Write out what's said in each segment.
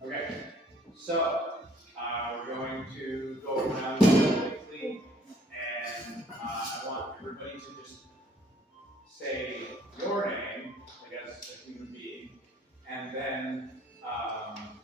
Okay, so we're going to go around quickly, and I want everybody to just say your name, I guess, a human being, and then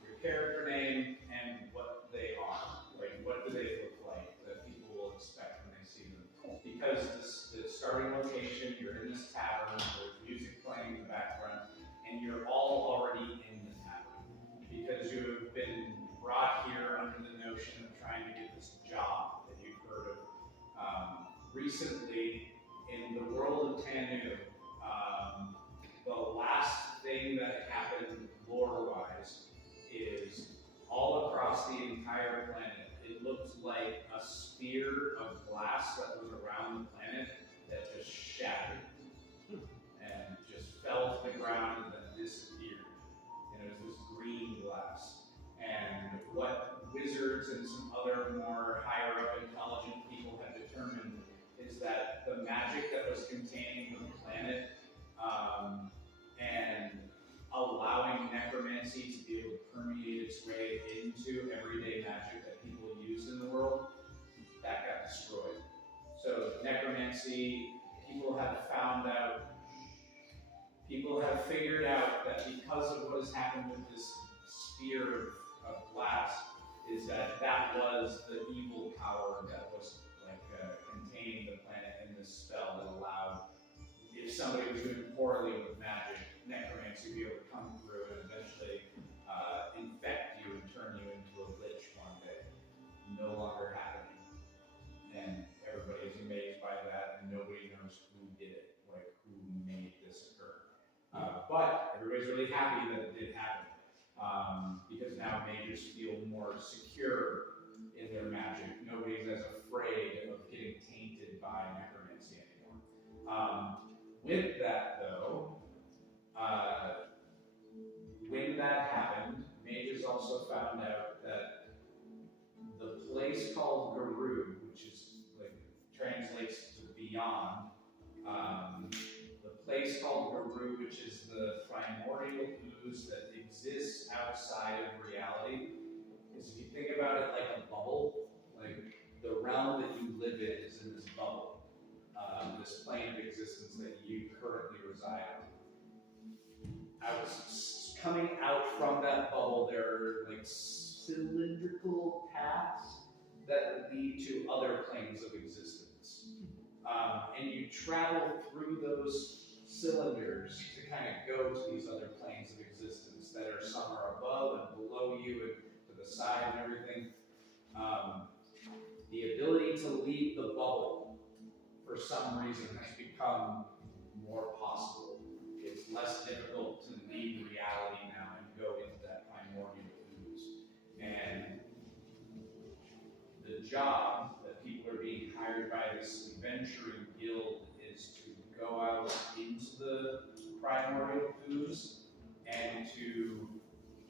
your character name and what they are. Like, what do they look like that people will expect when they see them? Because the starting location, you're in this tavern, there's music playing in the background, and you're all already in the tavern. Because you have been brought here under the notion of trying to get this job that you've heard of. Recently, in the world of Tanu, the last thing that happened lore-wise is all across the entire planet, it looked like a sphere of glass that was around the planet that just shattered and just fell to the ground and then disappeared. And it was this green glass. And what wizards and some other more higher up intelligent people have determined is that the magic that was containing the planet and allowing necromancy to be able to permeate its way into everyday magic that people use in the world, that got destroyed. So necromancy, people have figured out that because of what has happened with this sphere of glass, is that was the evil power that was containing the planet in this spell that allowed, if somebody was doing poorly with magic, necromancy would be able to come through and eventually infect you and turn you into a lich one day. No longer happening. And everybody is amazed by that, and nobody knows who did it, like who made this occur. But everybody's really happy that it did happen, because now mages feel more secure in their magic. Nobody's as afraid of getting tainted by necromancy anymore. With that, though, when that happened, mages also found out that the place called Guru, which is translates to beyond, the place called Guru, which is the primordial ooze that exists outside of reality, is, if you think about it like a bubble, like the realm that you live in is in this bubble. This plane of existence that you currently reside on. Coming out from that bubble, there are cylindrical paths that lead to other planes of existence. And you travel through those cylinders to kind of go to these other planes of existence that are some are above and below you and to the side and everything. The ability to leave the bubble, for some reason, has become more possible. It's less difficult to leave reality now and go into that primordial ooze. And the job that people are being hired by this adventuring guild is to go out into the primordial ooze and to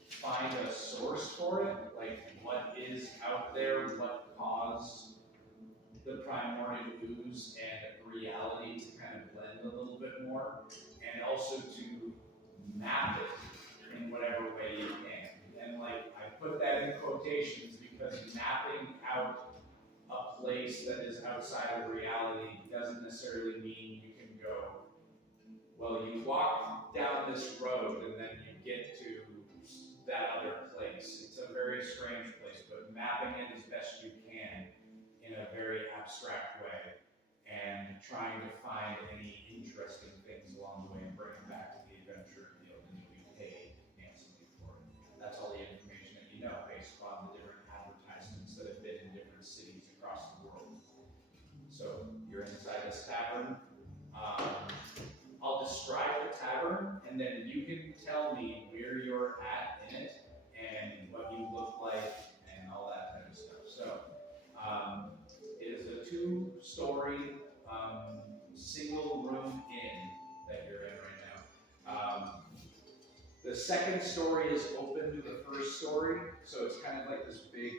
find a source for it, like what is out there, what caused the primordial ooze and reality to kind of blend a little bit more, and also to map it in whatever way you can. And I put that in quotations because mapping out a place that is outside of reality doesn't necessarily mean you can go, well, you walk down this road and then you get to that other place. It's a very strange place, but mapping it as best you can in a very abstract way and trying to find any interesting things along the way and bring them back to the adventure guild, and you'll be paid handsomely for it. That's all the information that you know based upon the different advertisements second story is open to the first story, so it's kind of like this big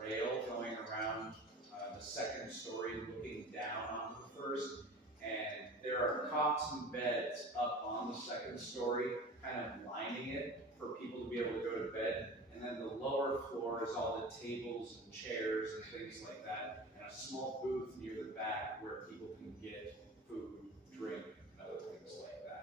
rail going around the second story, looking down onto the first. And there are cots and beds up on the second story, kind of lining it for people to be able to go to bed. And then the lower floor is all the tables and chairs and things like that, and a small booth near the back where people can get food, drink, and other things like that.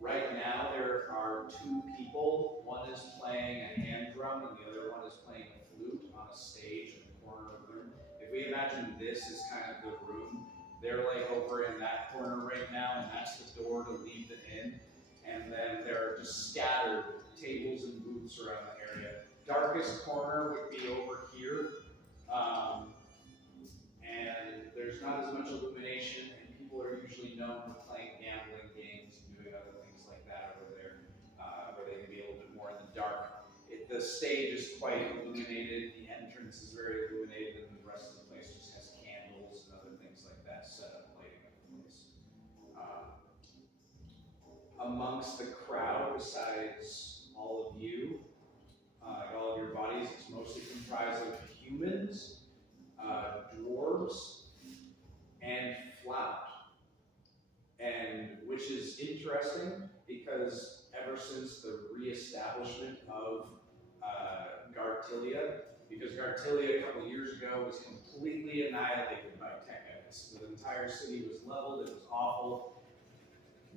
Right now there are two people. One is playing a hand drum and the other one is playing a flute on a stage in the corner of the room. If we imagine this is kind of the room, they're like over in that corner right now, and that's the door to lead the inn. And then there are just scattered tables and booths around the area. Darkest corner would be over here. And there's not as much illumination, and people are usually known for playing gambling games and doing other things like that over there, where they can be a little bit more in the dark. The stage is quite illuminated, the entrance is very illuminated, and the rest of the place just has candles and other things like that set up lighting up the place. Amongst the crowd, besides all of you, all of your bodies, it's mostly comprised of humans, dwarves, and flout. And which is interesting because ever since the re-establishment of Gartilia, because Gartilia a couple of years ago was completely annihilated by tech edits. The entire city was leveled, it was awful.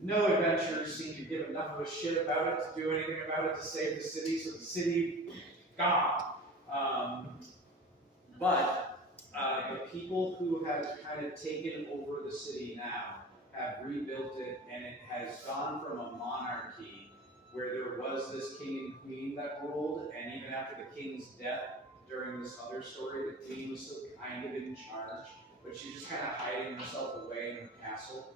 No adventurers seemed to give enough of a shit about it to do anything about it to save the city, so the city, gone. But the people who have kind of taken over the city now have rebuilt it, and it has gone from a monarchy where there was this king and queen that ruled, and even after the king's death during this other story, the queen was still kind of in charge, but she's just kind of hiding herself away in her castle.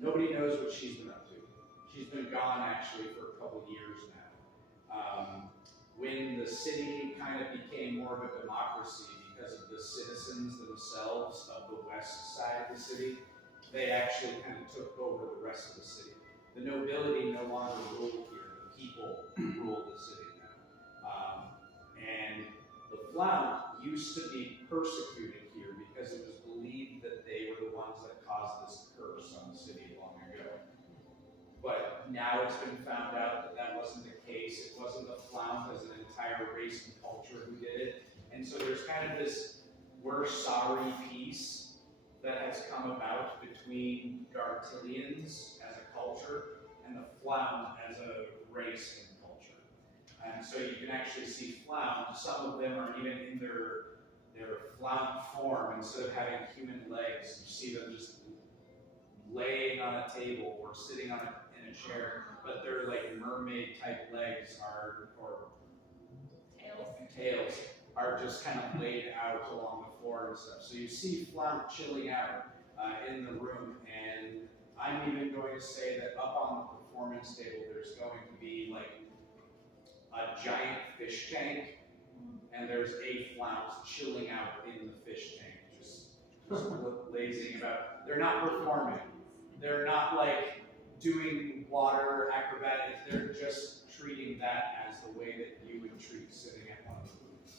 Nobody knows what she's been up to. She's been gone actually for a couple years now. When the city kind of became more of a democracy because of the citizens themselves of the west side of the city, they actually kind of took over the rest of the city. The nobility no longer ruled here. The people ruled the city now. And the flout used to be persecuted here because it was believed that they were the ones that caused this curse on the city long ago. But now it's been found out that that wasn't the case. It wasn't the flout as an entire race and culture who did it. And so there's kind of this we're sorry peace that has come about between Gartilians as a culture and the flout as a race and culture. And so you can actually see flout. Some of them are even in their flout form. Instead of having human legs, you see them just laying on a table or sitting in a chair, but their like mermaid type legs or tails are just kind of laid out along the floor and stuff. So you see flout chilling out in the room, and I'm even going to say that up on the performance table there's going to be like a giant fish tank, and there's a flout chilling out in the fish tank, just lazing about. They're not performing. They're not like doing water acrobatics. They're just treating that as the way that you would treat sitting at one of the booths.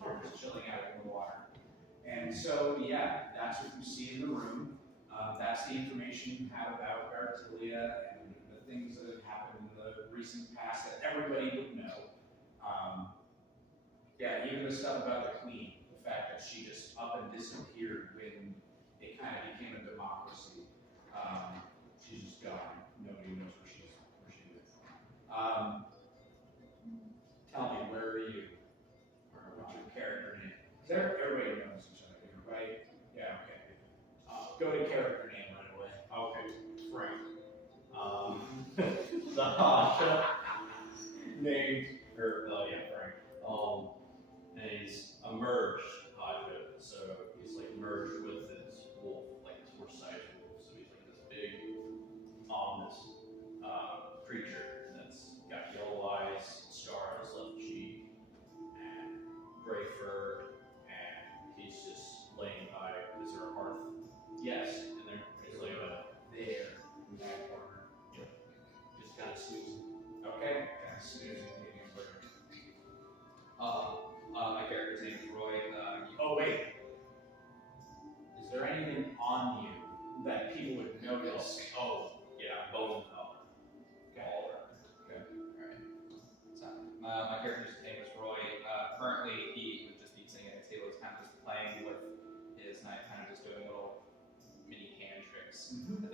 They're just chilling out in the water. And so, yeah, that's what you see in the room. That's the information you have about Gartilia and the things that have happened in the recent past that everybody would know. Yeah, even the stuff about the queen, the fact that she just up and disappeared when it kind of became a democracy. She's just gone. Nobody knows where she is. Tell me, where are you? What's your character name? Everybody knows each other here, right? Yeah, okay. Go to character name right away. Okay, Frank. The Hasha named, Frank. And he's a merged Hasha, so he's like merged with his wolf, like his horse-sized wolf. So he's like this big, ominous creature that's got yellow eyes, scar on his left cheek, and gray fur, and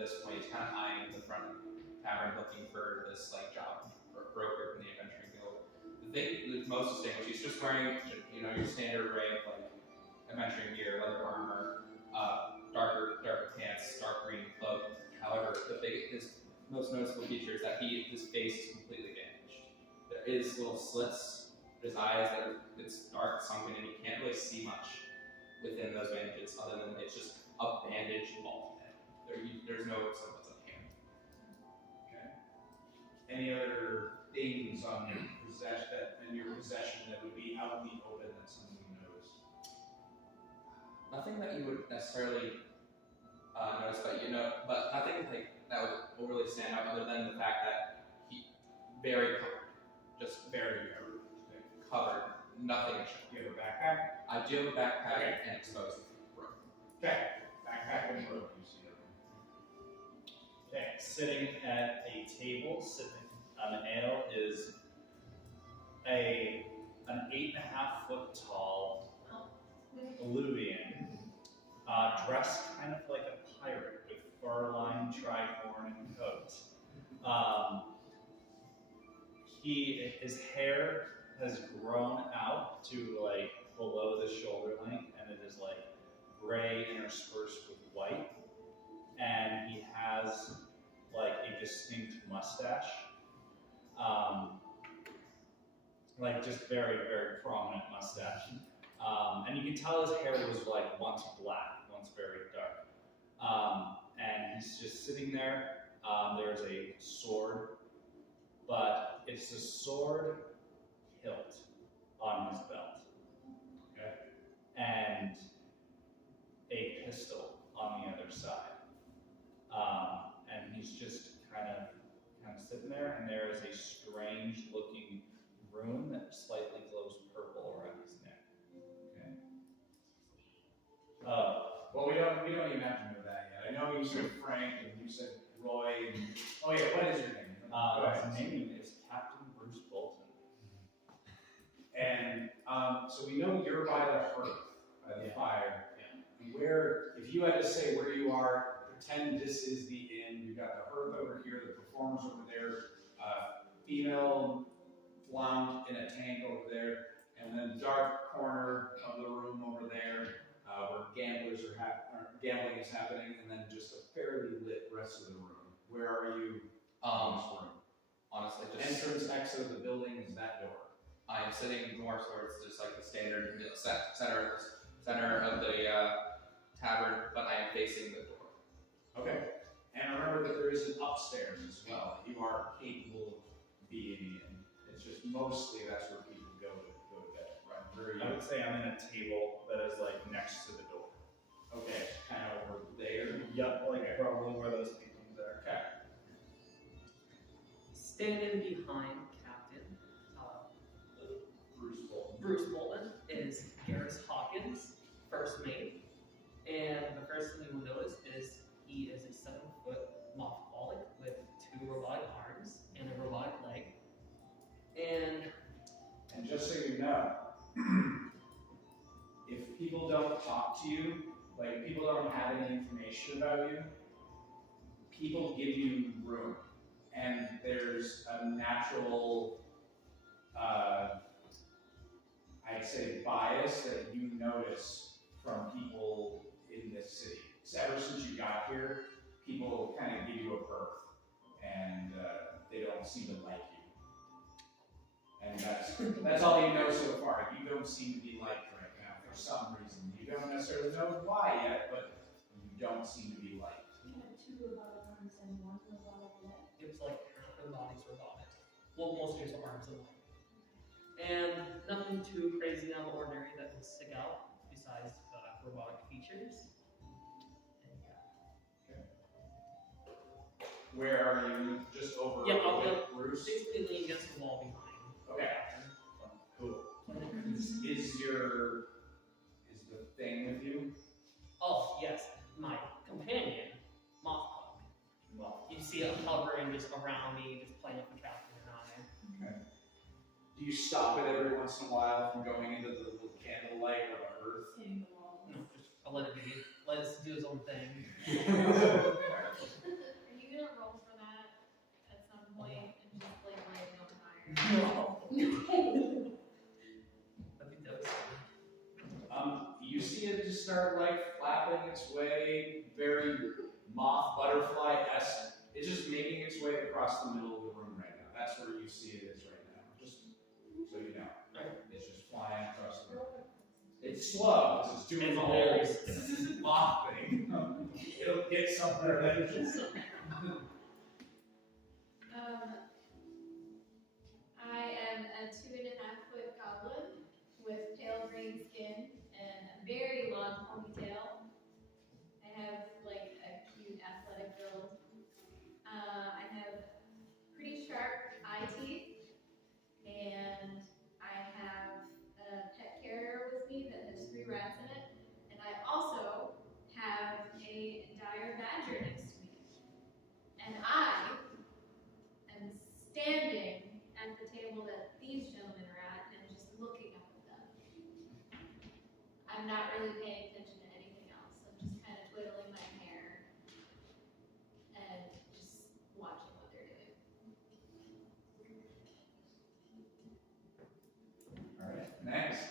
this point, he's kind of eyeing the front tavern, looking for this like job or broker from the adventuring guild. The thing that's most distinguished, he's just wearing, you know, your standard array of like adventuring gear, leather armor, darker pants, dark green cloak. However, his most noticeable feature is that his face is completely bandaged. There is little slits. His eyes it's dark, sunken, and you can't really see much within those bandages, other than it's just a bandage bald head. There's no semblance of hand. Okay. Any other things on your possession that would be out in the open that someone knows? Nothing that you would necessarily notice, but nothing like that would overly stand out, other than the fact that he very covered, just very covered, nothing. You have a backpack? I do have a backpack and exposed rope. Okay. Backpack and rope, you see it. Okay, sitting at a table, sipping an ale, is an 8.5-foot tall Illuvian, dressed kind of like a pirate with fur-lined tricorn and coat. His hair has grown out to like below the shoulder length, and it is like gray interspersed with white. And he has like a distinct mustache, like just very, very prominent mustache. And you can tell his hair was like once black, once very dark. And he's just sitting there. There's a sword, but it's a sword hilt on his belt. Okay. And a pistol on the other side. And he's just kind of sitting there, and there is a strange looking rune that slightly glows purple around his neck. Okay. Well, we don't even have to know that yet. I know you said Frank and you said Roy. And, oh yeah, what is your name? His name is Captain Bruce Bolton. And so we know you're by the hearth, by the fire. Yeah. Where, if you had to say where you are, pretend this is the inn. You've got the hearth over here, the performers over there, female blonde in a tank over there, and then dark corner of the room over there, where gambling is happening, and then just a fairly lit rest of the room. Where are you in this room? Honestly, just Entrance, exit of the building is that door. I am sitting more towards just like the standard center of the tavern, but I am facing the door. Okay. And remember that there is an upstairs as well that you are capable of being in. It's just mostly that's where people go to bed. Right? Where are I you? would say I'm in a table that is like next to the door. Okay, kind of over there. Yep, like probably where those paintings are. Okay. Standing behind Captain Bruce Bolton is Garrus Hawkins, first mate. And the first thing you will notice is he is a 7-foot mothballic with 2 robotic arms and a robotic leg. And just so you know, if people don't talk to you, like people don't have any information about you, people give you room. And there's a natural, I'd say, bias that you notice from people in this city. So ever since you got here, people kind of give you a berth, and they don't seem to like you. And that's all you know so far. You don't seem to be liked right now for some reason. You don't necessarily know why yet, but you don't seem to be liked. You have 2 robotic arms and 1 robotic leg. It was like half the body's robotic. Well, most of his arms and leg. And nothing too crazy out of the ordinary that would stick out besides the robotic features. And yeah. Where are you? Just over I'll with Bruce? basically lean against the wall behind. Okay. Cool. Is the thing with you? Oh, yes, my companion, Mothbug. You see it hovering just around me, just playing with the captain and I. Okay. Do you stop it every once in a while from going into the little candlelight or the earth? Hitting the wall. No, just I'll let it be. Let it do its own thing. No. That'd be devastating. You see it just start like flapping its way, very moth butterfly-esque. It's just making its way across the middle of the room right now. That's where you see it is right now. Just so you know. It's just flying across the room. It's slow. It's just doing the whole moth thing. It'll get somewhere eventually. I am a 2.5-foot goblin with pale green skin and a very long ponytail. I have like a cute athletic build. I have pretty sharp eye teeth, and I have a pet carrier with me that has 3 rats in it, and I also have a dire badger next to me. And I am standing at the table that these gentlemen are at and just looking up at them. I'm not really paying attention to anything else. I'm just kind of twiddling my hair and just watching what they're doing. All right, next.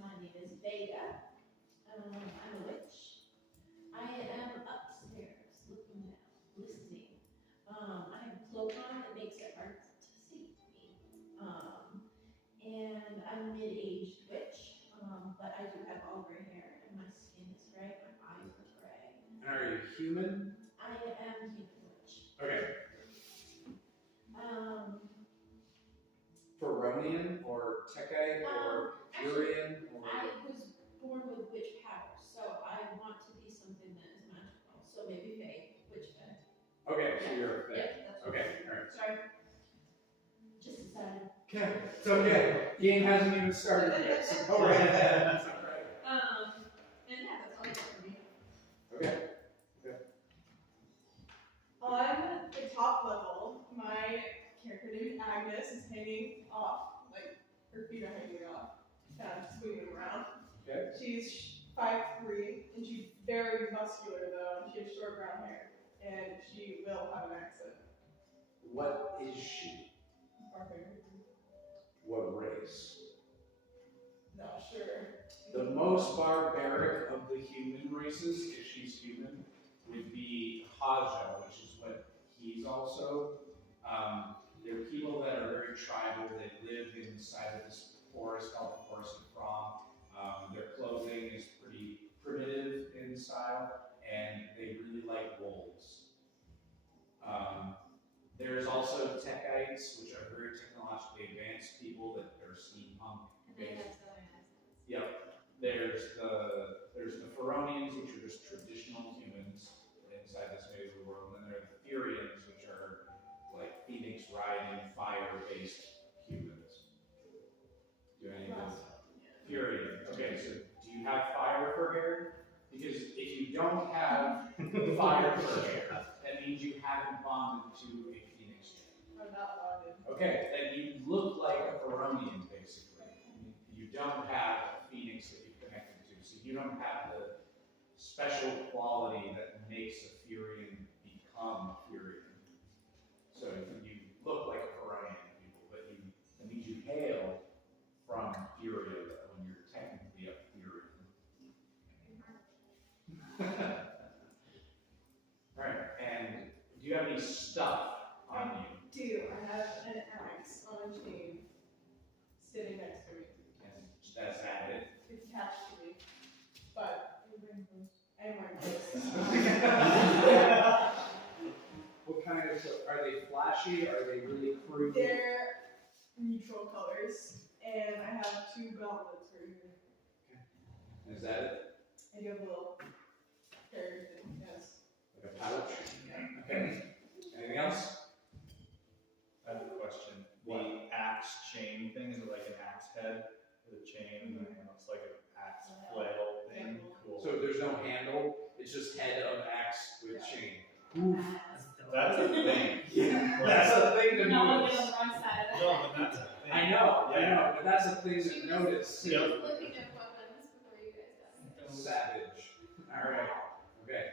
My name is Vega. I'm a witch. I am upstairs looking down, listening. I have a cloak on that makes it hard to see me. And I'm a mid-aged witch, but I do have all gray hair, and my skin is gray, my eyes are gray. And are you human? I am human witch. Okay. Um, Feronian or Tekite or Furian or I was born with witch powers, so I want to be something that is magical. So maybe fae, witch fae. okay, so you're a fae. Yeah, that's Okay, all right. Sorry. Just decided. Okay, it's okay. Game hasn't even started yet, so go right ahead. That's all right. And yeah, that's all you got for me. Okay. On the top level, my character named Agnes is hanging off, like her feet are hanging off, kind of swinging around. Okay. She's 5'3", and she's very muscular though, and she has short brown hair, and she will have an accent. What is she? Barbarian. What race? Not sure. The most barbaric of the human races, if she's human, would be Haja, which is what he's also. They're people that are very tribal. They live inside of this forest called the Forest of Prom. Their clothing is pretty primitive in style, and they really like wolves. There's also Techites, which are very technologically advanced people that are steampunk And they based. have southern accents. Yep. There's the Feronians, which are just traditional humans inside this phase of the world, and then there are the Furians, which are like Phoenix riding, fire-based humans. Do any of those? Furian. Okay, so do you have fire for hair? Because if you don't have fire for hair, that means you haven't bonded to a Phoenix tree. I'm not bonded. Okay, then you look like a Feronian, basically. You don't have a Phoenix that you connected to, so you don't have the special quality that makes a Furian become a Furian. So you look like a Feronian to people, but that means you hail from Furia when you're technically a Furian. Alright, and do you have any stuff on you? Do I have an axe on a chain sitting next to me? And that's that it? It's attached to me, but I am wearing this. What kind of, are they flashy? Are they really crude? They're neutral colors, and I have 2 gauntlets right here. Is that it? I do have a little carrier thing, yes. Like a pouch? Okay. Anything else? I have a question. The axe chain thing, is it like an axe head with a chain and then it's like an axe flail thing? Cool. So there's no handle, it's just head of axe with chain. That's dope. That's a thing. Yeah, that's a thing to No one notice. get on the wrong side of it. No, but that's a thing. I know, but that's a thing She to was notice. She was looking at weapons before you guys got here. Savage. Alright, okay.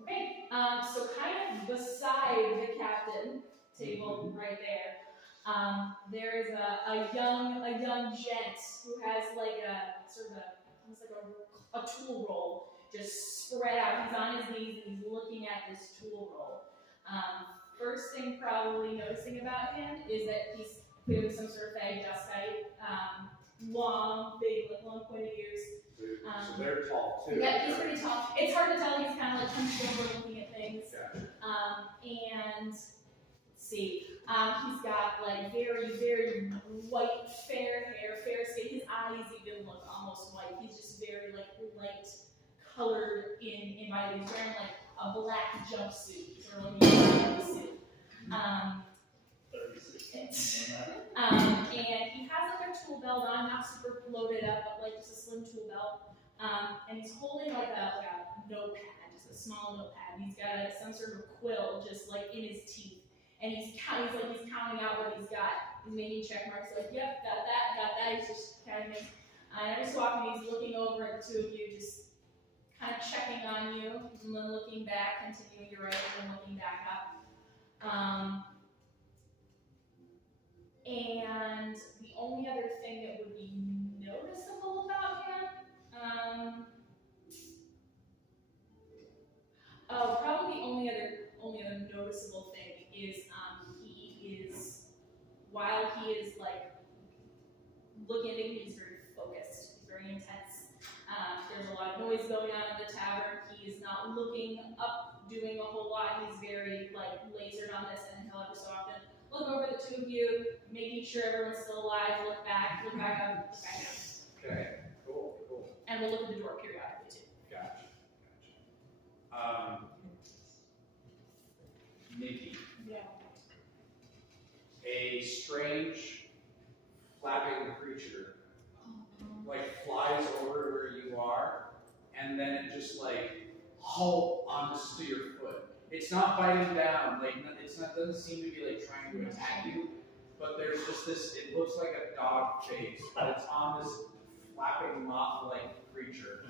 Okay, so kind of beside the captain, table right there. There is a young gent who has like a sort of almost like a tool roll just spread out. He's on his knees and he's looking at this tool roll. First thing probably noticing about him is that he's clearly some sort of fag dustite. Long, big, like long pointed ears. So they're tall too. Yeah, he's pretty tall. It's hard to tell. He's kind of like hunched over looking at things. Gotcha. And let's see. He's got like very, very white, fair hair, fair skin. His eyes even look almost white. He's just very like light colored in my He's wearing like a black jumpsuit. He's wearing like a jumpsuit. And he has like a tool belt on, not super loaded up, but like just a slim tool belt. And he's holding like a notepad, just a small notepad. He's got some sort of quill just like in his teeth. And he's counting out what he's got. He's making check marks like, yep, got that. He's just counting it. And every so often he's looking over at the two of you, just kind of checking on you, and then looking back, continuing your writing, and looking back up. And the only other thing that would be noticeable about him, probably the only other noticeable thing is while he is like looking at it, he's very focused, he's very intense. There's a lot of noise going on in the tavern. He is not looking up, doing a whole lot. He's very like lasered on this, and he'll every so often look over the two of you, making sure everyone's still alive, look back up, look back down. Okay, cool. And we'll look at the door periodically too. Gotcha. Nikki. Yeah. A strange flapping creature like flies over where you are, and then it just like onto your foot. It's not biting down, like doesn't seem to be like trying to attack you, but there's just this. It looks like a dog face, but it's on this flapping moth-like creature,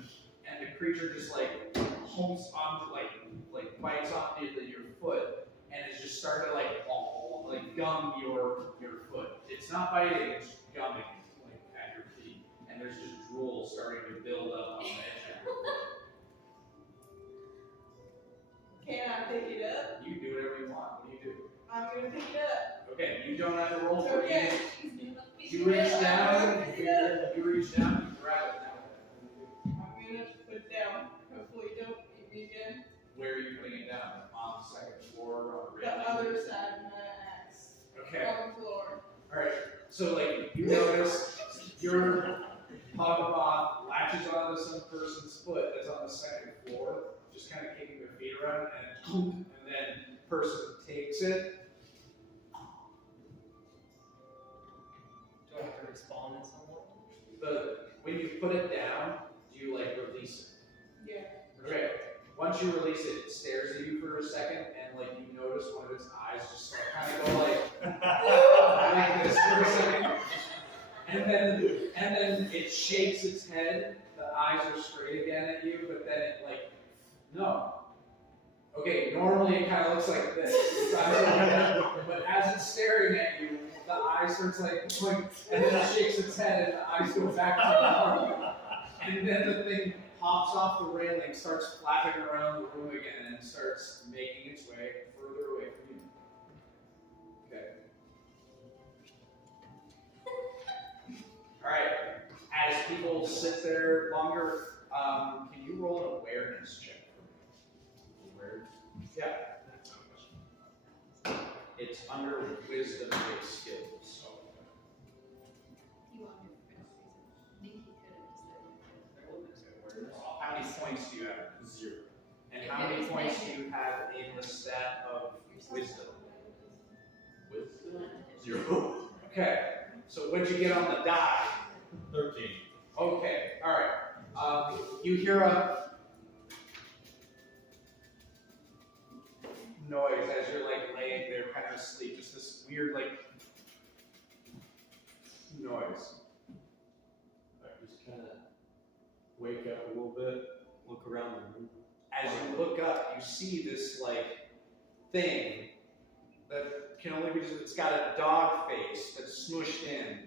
and the creature just like humps onto like bites onto your foot, and it's just starting to like gum your foot. It's not biting, it's gumming like at your feet, and there's just drool starting to build up on the edge of your foot. Can I pick it up? You do whatever you want. What do you do? I'm gonna pick it up. Okay, you don't have to roll for it. Okay. You reach down, you reach down, you grab it. I'm gonna put it down. Hopefully don't eat me again. Where are you putting it down? On the second floor, on the The railing? other side of my axe. Okay. On the floor. Alright, so like you notice your pug latches onto some person's foot that's on the second floor, just kind of kicking their feet around, and then person takes it. Do I have to respawn in some way? When you put it down, do you like release it? Yeah. Okay. Once you release it, it stares at you for a second, and like you notice one of its eyes just kind of go like this for a second, and then it shakes its head. The eyes are straight again at you, but then it no. Okay, normally it kind of looks like this, its eyes are like that, but as it's staring at you, the eye starts like, and then it shakes its head, and the eyes go back to the heart, and then the thing hops off the railing, starts flapping around the room again, and starts making its way further away from you. Okay. Alright, as people sit there longer, can you roll an awareness check for me? Awareness? Yeah. It's under wisdom-based skills. You want me to Nikki could have just How many points do you have? 0. And how many points do you have in the stat of wisdom? Wisdom? 0. Okay. So what'd you get on the die? 13. Okay. All right. You hear a noise as you're like laying there, kind of asleep. Just this weird like noise. I just kind of wake up a little bit, look around the room. As you look up, you see this like thing that can only be it's got a dog face that's smushed in,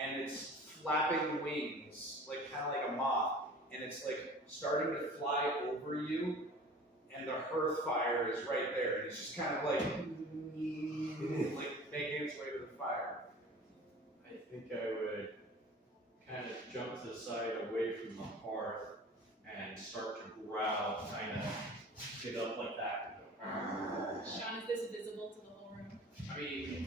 and it's flapping wings, like kind of like a moth, and it's like starting to fly over you, and the hearth fire is right there, and it's just kind of like making its way to the fire. I think I would kind of jump to the side away from the hearth and start to growl, kind of get up like that. Sean, is this visible to the whole room? I mean,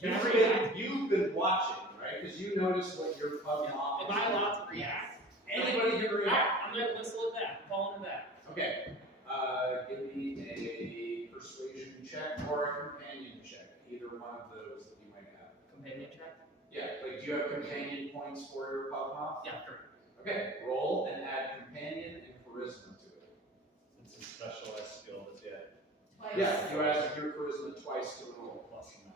Can I react? you've been watching, right? Because you noticed what your pug mom. Am I allowed to react? Anybody can react. Alright, I'm gonna whistle at that. Fall into that. Okay. Give me a persuasion check or a companion check. Either one of those that you might have. Companion check? Yeah, like do you have companion points for your pug mom? Yeah, sure. Okay, roll and add companion and charisma to it. It's a specialized skill that's Twice. Yeah, you add your charisma twice to roll. plus 9.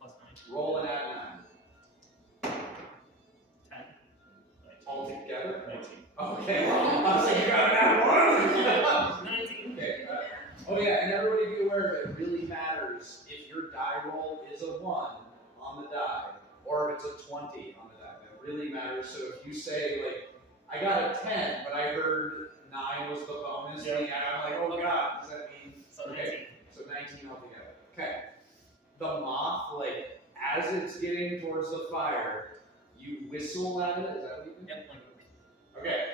Plus 9. Roll and add 9. 10. Altogether? 19. Okay. So you got an add 1. 19. Okay. Oh yeah, and everybody be aware of it. Really matters if your die roll is a 1 on the die, or if it's a 20 on the die. That really matters. So if you say like, I got a 10, but I heard 9 was the bonus, Yeah. and I'm like, oh god, does that mean? So 19. Okay, so 19 altogether. Okay. The moth, like, as it's getting towards the fire, you whistle at it. Is that what you do? Yep, like, Okay.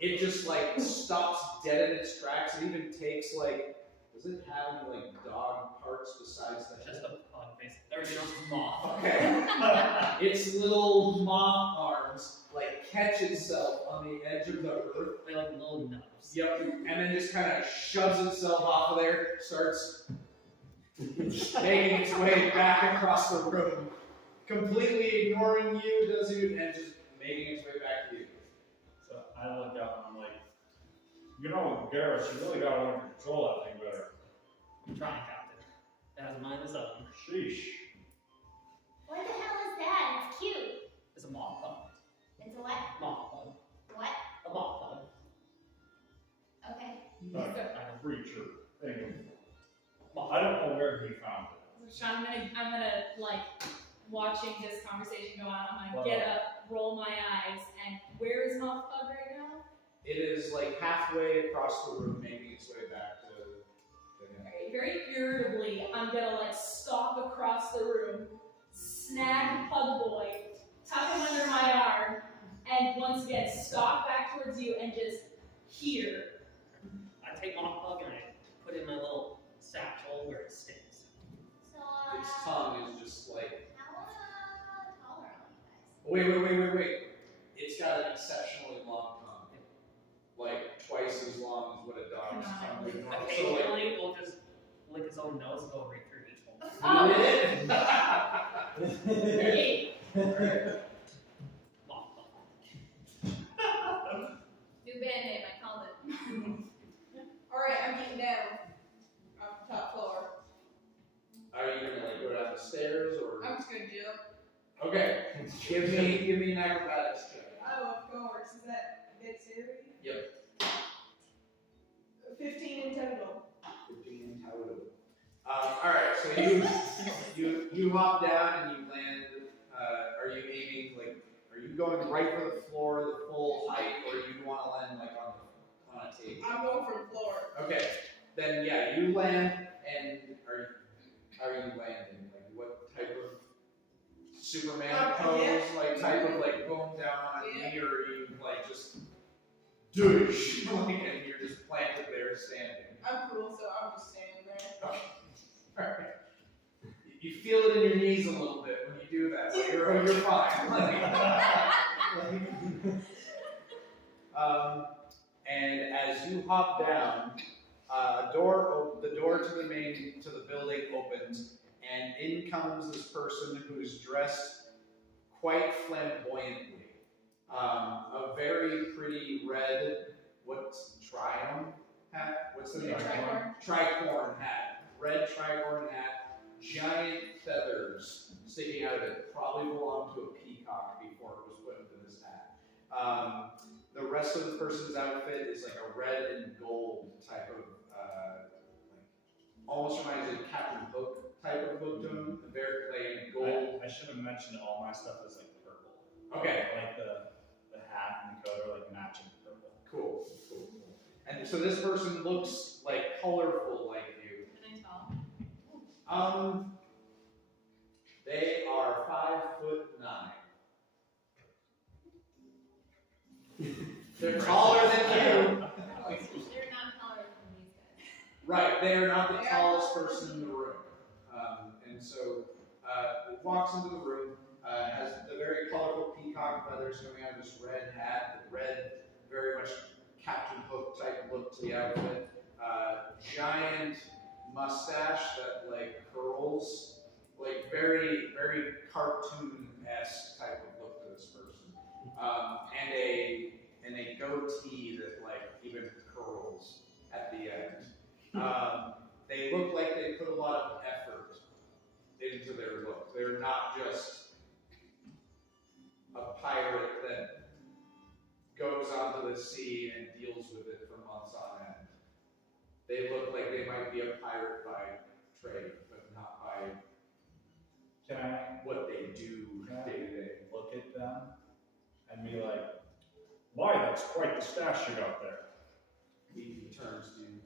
It just like stops dead in its tracks. It even takes like, does it have any like dog parts besides the just head? a pug face. Everything else is moth. Okay. Its little moth arms like catch itself on the edge of the earth. They like little nubs. Yep. And then just kind of shoves itself off of there, starts making its way back across the room, completely ignoring you, does it, and just making its way back to you. So I look out and I'm like, you know, Garrus, you really gotta learn to control that thing better. I'm trying, Captain. It has a mind of its own. Sheesh. What the hell is that? It's cute. It's a moth pug. It's a what? Moth pug. What? A moth pug. Okay. Like, creature thing. I don't know where he found it. So Sean, I'm gonna like watching this conversation go on. I'm gonna Wow. get up, roll my eyes, and where is Moth Pug right now? It is like halfway across the room, making its way back to him. Very, very irritably, I'm gonna like stalk across the room, snag Pug Boy, tuck him under my arm, and once again stalk back towards you and just here. I take moth pug and I put it in my little satchel where it stays. So, Its tongue is just like, how tall are you guys? wait. It's got an exceptionally long tongue. Like twice as long as what a dog's tongue would normally. So like, Occasionally, we'll just lick its own nose and go right through each one. Hey, Moth pug. New band name, I called it. Alright, I'm getting down. Off the top floor. are you gonna like go down the stairs or? I'm just gonna jump. Okay, give me an acrobatics check. Oh, of course. Is that dexterity? Yep. 15 in total. 15 in total. Alright, so you hop down and you land. Are you aiming like? Are you going right for the floor, the full height, or you want to land like on a table? I'm going for the floor. Okay, then yeah, you land, and are you landing? Like what type of Superman pose? Yeah. Like type of like boom down on a Yeah. knee, or are you like just douche, like, and you're just planted there standing? I'm cool, so I'm just standing there. Okay. Alright. You feel it in your knees a little bit when you do that. But you're fine. And as you hop down, the door to the building opens, and in comes this person who's dressed quite flamboyantly. A very pretty red, what's tricorn hat? What's the name? Tricorn hat. Red tricorn hat, giant feathers sticking out of it. Probably belonged to a peacock before it was put into this hat. The rest of the person's outfit is like a red and gold type of, like, almost reminds me of Captain Hook type of book tone, very plain gold. I should have mentioned all my stuff is like purple. Okay. Like the hat and the coat are like matching purple. Cool. And so this person looks like colorful like you. Can I tell? They are 5'9". They're taller than you. They're not taller than these guys. Right, they are not the tallest person in the room. And so it walks into the room, has the very colorful peacock feathers coming out of this red hat, the red, very much Captain Hook type look to the outfit. Giant mustache that like curls, like very, very cartoon-esque type of look to this person. And a goatee that like even curls at the end. They look like they put a lot of effort into their look. They're not just a pirate that goes onto the sea and deals with it for months on end. They look like they might be a pirate by trade, but not by Can I what they do day to day. look at them and be like, why, that's quite the stash you got there. He turns to you.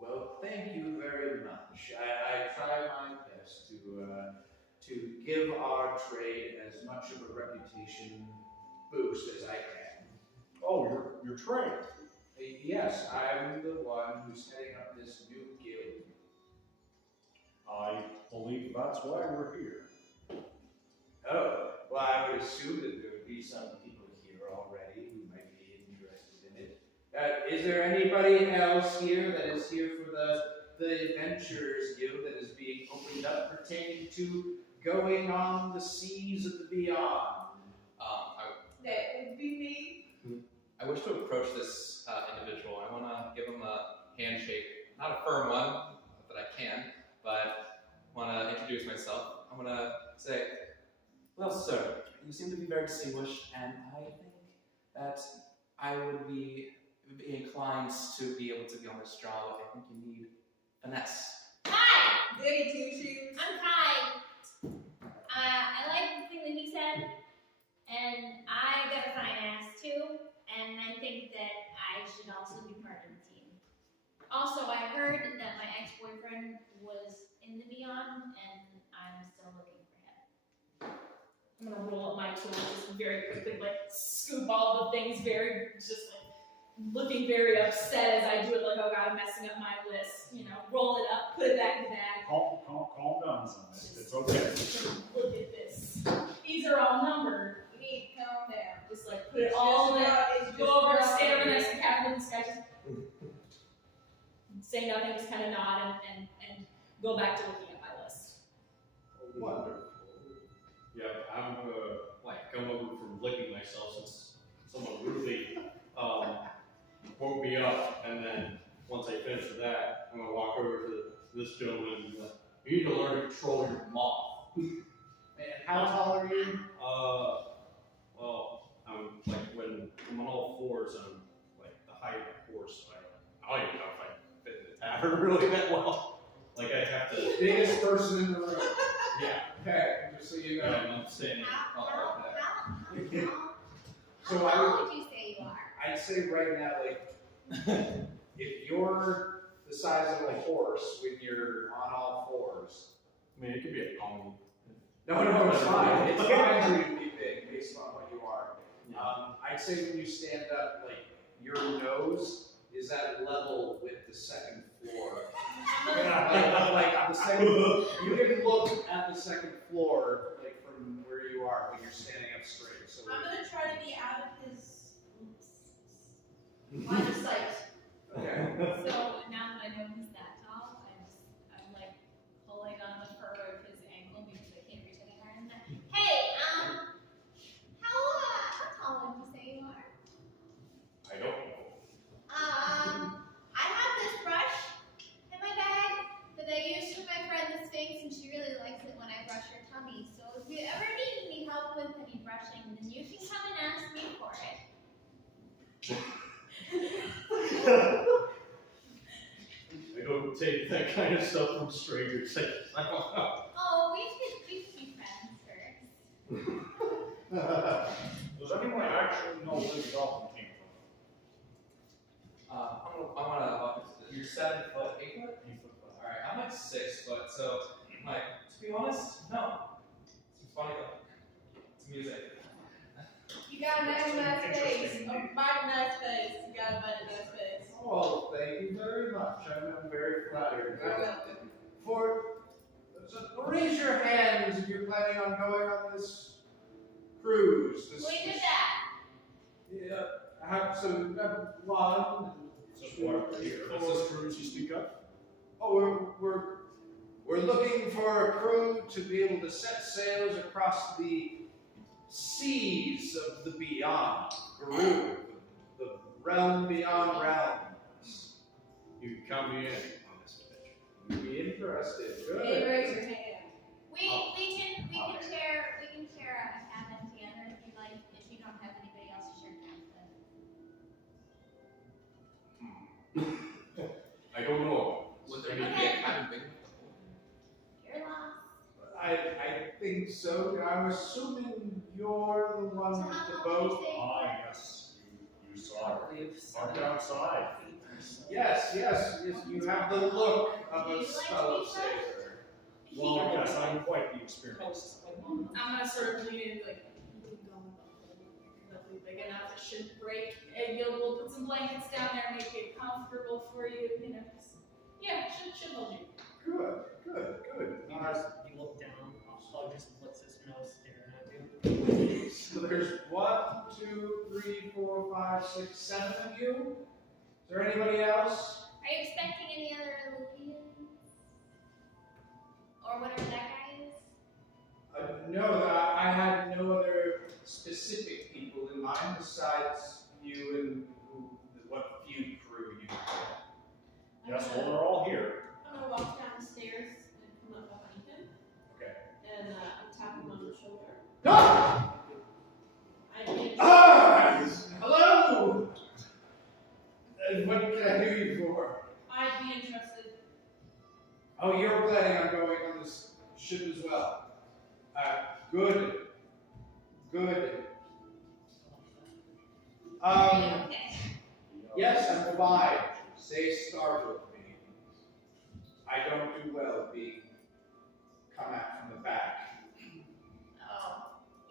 Well, thank you very much. I try my best to give our trade as much of a reputation boost as I can. Oh, your trade. Yes, I'm the one who's heading up this new guild. I believe that's why we're here. Oh, well, I would assume that there would be some people here already who might be interested in it. Is there anybody else here that is here for the Adventurers Guild that is being opened up pertaining to going on the seas of the beyond? That would be me. I wish to approach this individual. I want to give him a handshake, not a firm one, not that I can, but I want to introduce myself. I want to say, well, sir, you seem to be very distinguished, and I think that I would be inclined to be able to be on this job. I think you need finesse. Hi, Goody two shoes. I'm Kai. I like the thing that he said, and I got a fine ass too, and I think that I should also be part of the team. Also, I heard that my ex-boyfriend was in the Beyond, and I'm still looking for him. I'm gonna roll up my tools just very quickly, like scoop all the things very, just like looking very upset as I do it, like, oh god, I'm messing up my list. You know, roll it up, put it back in the bag. Calm down, son. It's okay. Look at this. These are all numbered. You need to calm down. Just like put it all in there. Go over, stand over next to Captain and Sky, just say nothing, just kind of nod and go back to looking at my list. Wonderful. Yeah, I'm like come over from licking myself since someone rudely woke me up, and then once I finish with that, I'm gonna walk over to this gentleman and be like, you need to learn to control your mouth. And how tall are you? Well, I'm like when I'm on all fours, I'm like the height of a horse, so I don't even know if I fit in the tavern really that well. Like I have to. Biggest person in the room. Yeah. Okay, just so you know. I'm standing up like that. So How old would you say you are? I'd say right now, like, if you're the size of a horse when you're on all fours. I mean, it could be a pony. No, it's fine. It's going to be big based on what you are. I'd say when you stand up, like, your nose is at level with the second floor. like the second, you can look at the second floor, like from where you are when you're standing up straight. So I'm gonna try to be out of his line of sight. okay. So now that I know he's that tall, I'm like pulling on the fur of his ankle because I can't reach any higher than that. Hey, how tall would you say you are? I don't know. I have this brush in my bag that I use for my friend the Sphinx, and she really likes it when I brush her tummy. So kind of stuff from strangers. I don't know. Oh, we could be friends first. Does anyone actually know where the dolphin came from? You're 7 foot, 8 foot? 8 foot. Alright, I'm like 6 foot, so like to be honest, no. It's funny though. It's music. You got a nice face. A mighty nice face. You got a mighty nice face. Oh, thank you very much. I'm very flattered. You're welcome. So raise your hands if you're planning on going on this cruise. We did that. Yeah, I have some one. So what here? What's this cruise you speak of? Oh, we're looking for a crew to be able to set sails across the seas of the beyond, Guru, the realm beyond realms. You can count me in on this bitch. You'd be interested. Hey, Good. raise your hand. We can share a cabin together if you like, if you don't have anybody else to share a cabin with. I don't know. Would there be a cabin big enough? You're lost. I think so. I'm assuming you're the one So with how the long boat. did you say? Ah, yes. You saw it. Parked outside. Yes, you have the look of Do you a like fellow to be sailor. Well, yes, I'm quite the experienced. I'm gonna sort of lean in like, nothing big enough, it shouldn't break. And we'll put some blankets down there, make it comfortable for you, you know. Yeah, should hold you. Good. You look down, Hug just puts his nose staring at you. So there's 1, 2, 3, 4, 5, 6, 7 of you. Is there anybody else? Are you expecting any other Illuvians? Or whatever that guy is? No, I had no other specific people in mind besides you and what few crew you have. Yes, well, they're all here. I'm gonna walk down the stairs and come up behind him. Okay. And tap him on the shoulder. Ah! I mean, Hello! What can I do you for? I'd be interested. Oh, you're planning on going on this ship as well. Good. Okay. Yes, I'm fine. They startled me. I don't do well being come at from the back. Oh.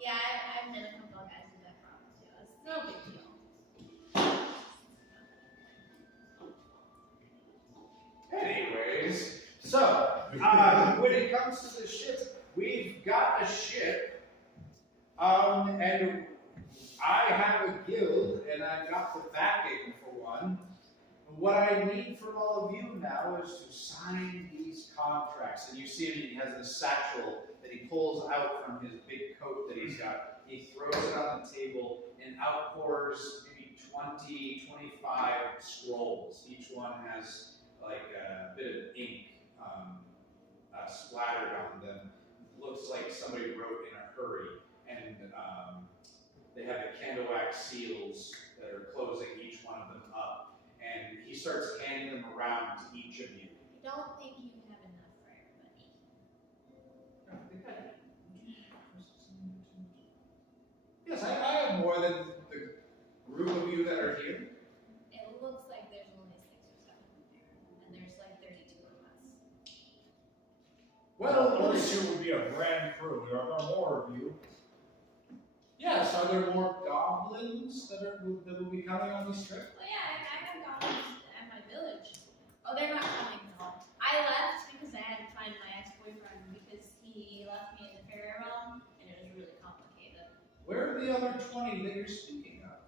Yeah, I've met a couple of guys with that problem too. It's no big deal. Anyways, so when it comes to the ship, we've got a ship, and I have a guild, and I've got the backing for one. What I need from all of you now is to sign these contracts. And you see him, he has this satchel that he pulls out from his big coat that he's got. He throws it on the table and outpours maybe 20, 25 scrolls. Each one has like a bit of ink splattered on them. Looks like somebody wrote in a hurry. And they have the candle wax seals that are closing each one of them up. And he starts handing them around to each of you. I don't think you have enough for everybody. Yes, I have more than the group of you that are here. It looks like there's only 6 or 7 and there's like 32 of us. Well, 32 would be a grand crew. There are more of you. yes, are there more goblins that will be coming on this trip? Well, yeah, I have goblins at my village. Oh, they're not coming though. I left because I had to find my ex-boyfriend because he left me in the fairy realm and it was really complicated. Where are the other 20 that you're speaking of?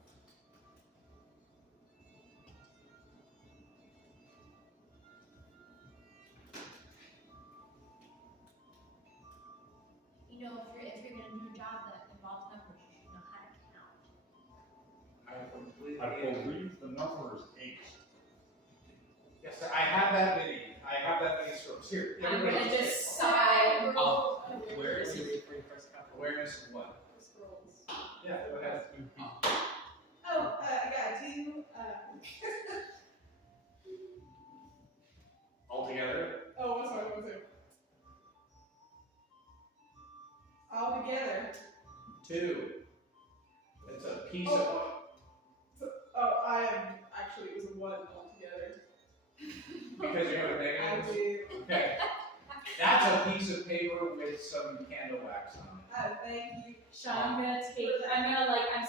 You know, if you're gonna do a job that involves numbers, you should know how to count. I completely. I believe the number is 8. Yes, sir, I have that many. I have that many scrolls. Here, I'm everybody gonna just just sigh. Oh, where is it? awareness of what? Scrolls. Yeah, go ahead. Oh, I got 2. All together? 2. It's a piece of. Oh, I am actually, it was a 1 altogether. Because you have a I negative? do. Okay. That's a piece of paper with some candle wax on it. Thank you. Sean, I'm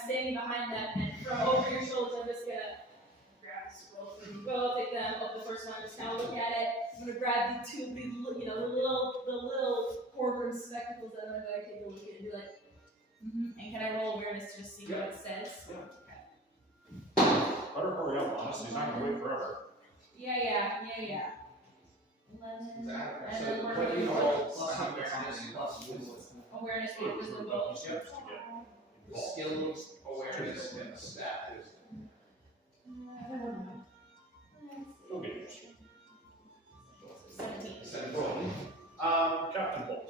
standing behind them, and from over your shoulders, I'm just gonna grab the scroll from you both, take them, open the first one, just kind of look at it. I'm gonna grab the little courtroom spectacles that I'm gonna go take a look at and be like, and can I roll awareness to just see what it says? Better hurry up, honestly. He's not gonna wait forever. Yeah. 11, and then we're what do gonna you roll roll? Plus awareness plus wisdom. awareness with wisdom both. Skills, awareness, and stat wisdom. Okay. 17. 17. Captain Bolt.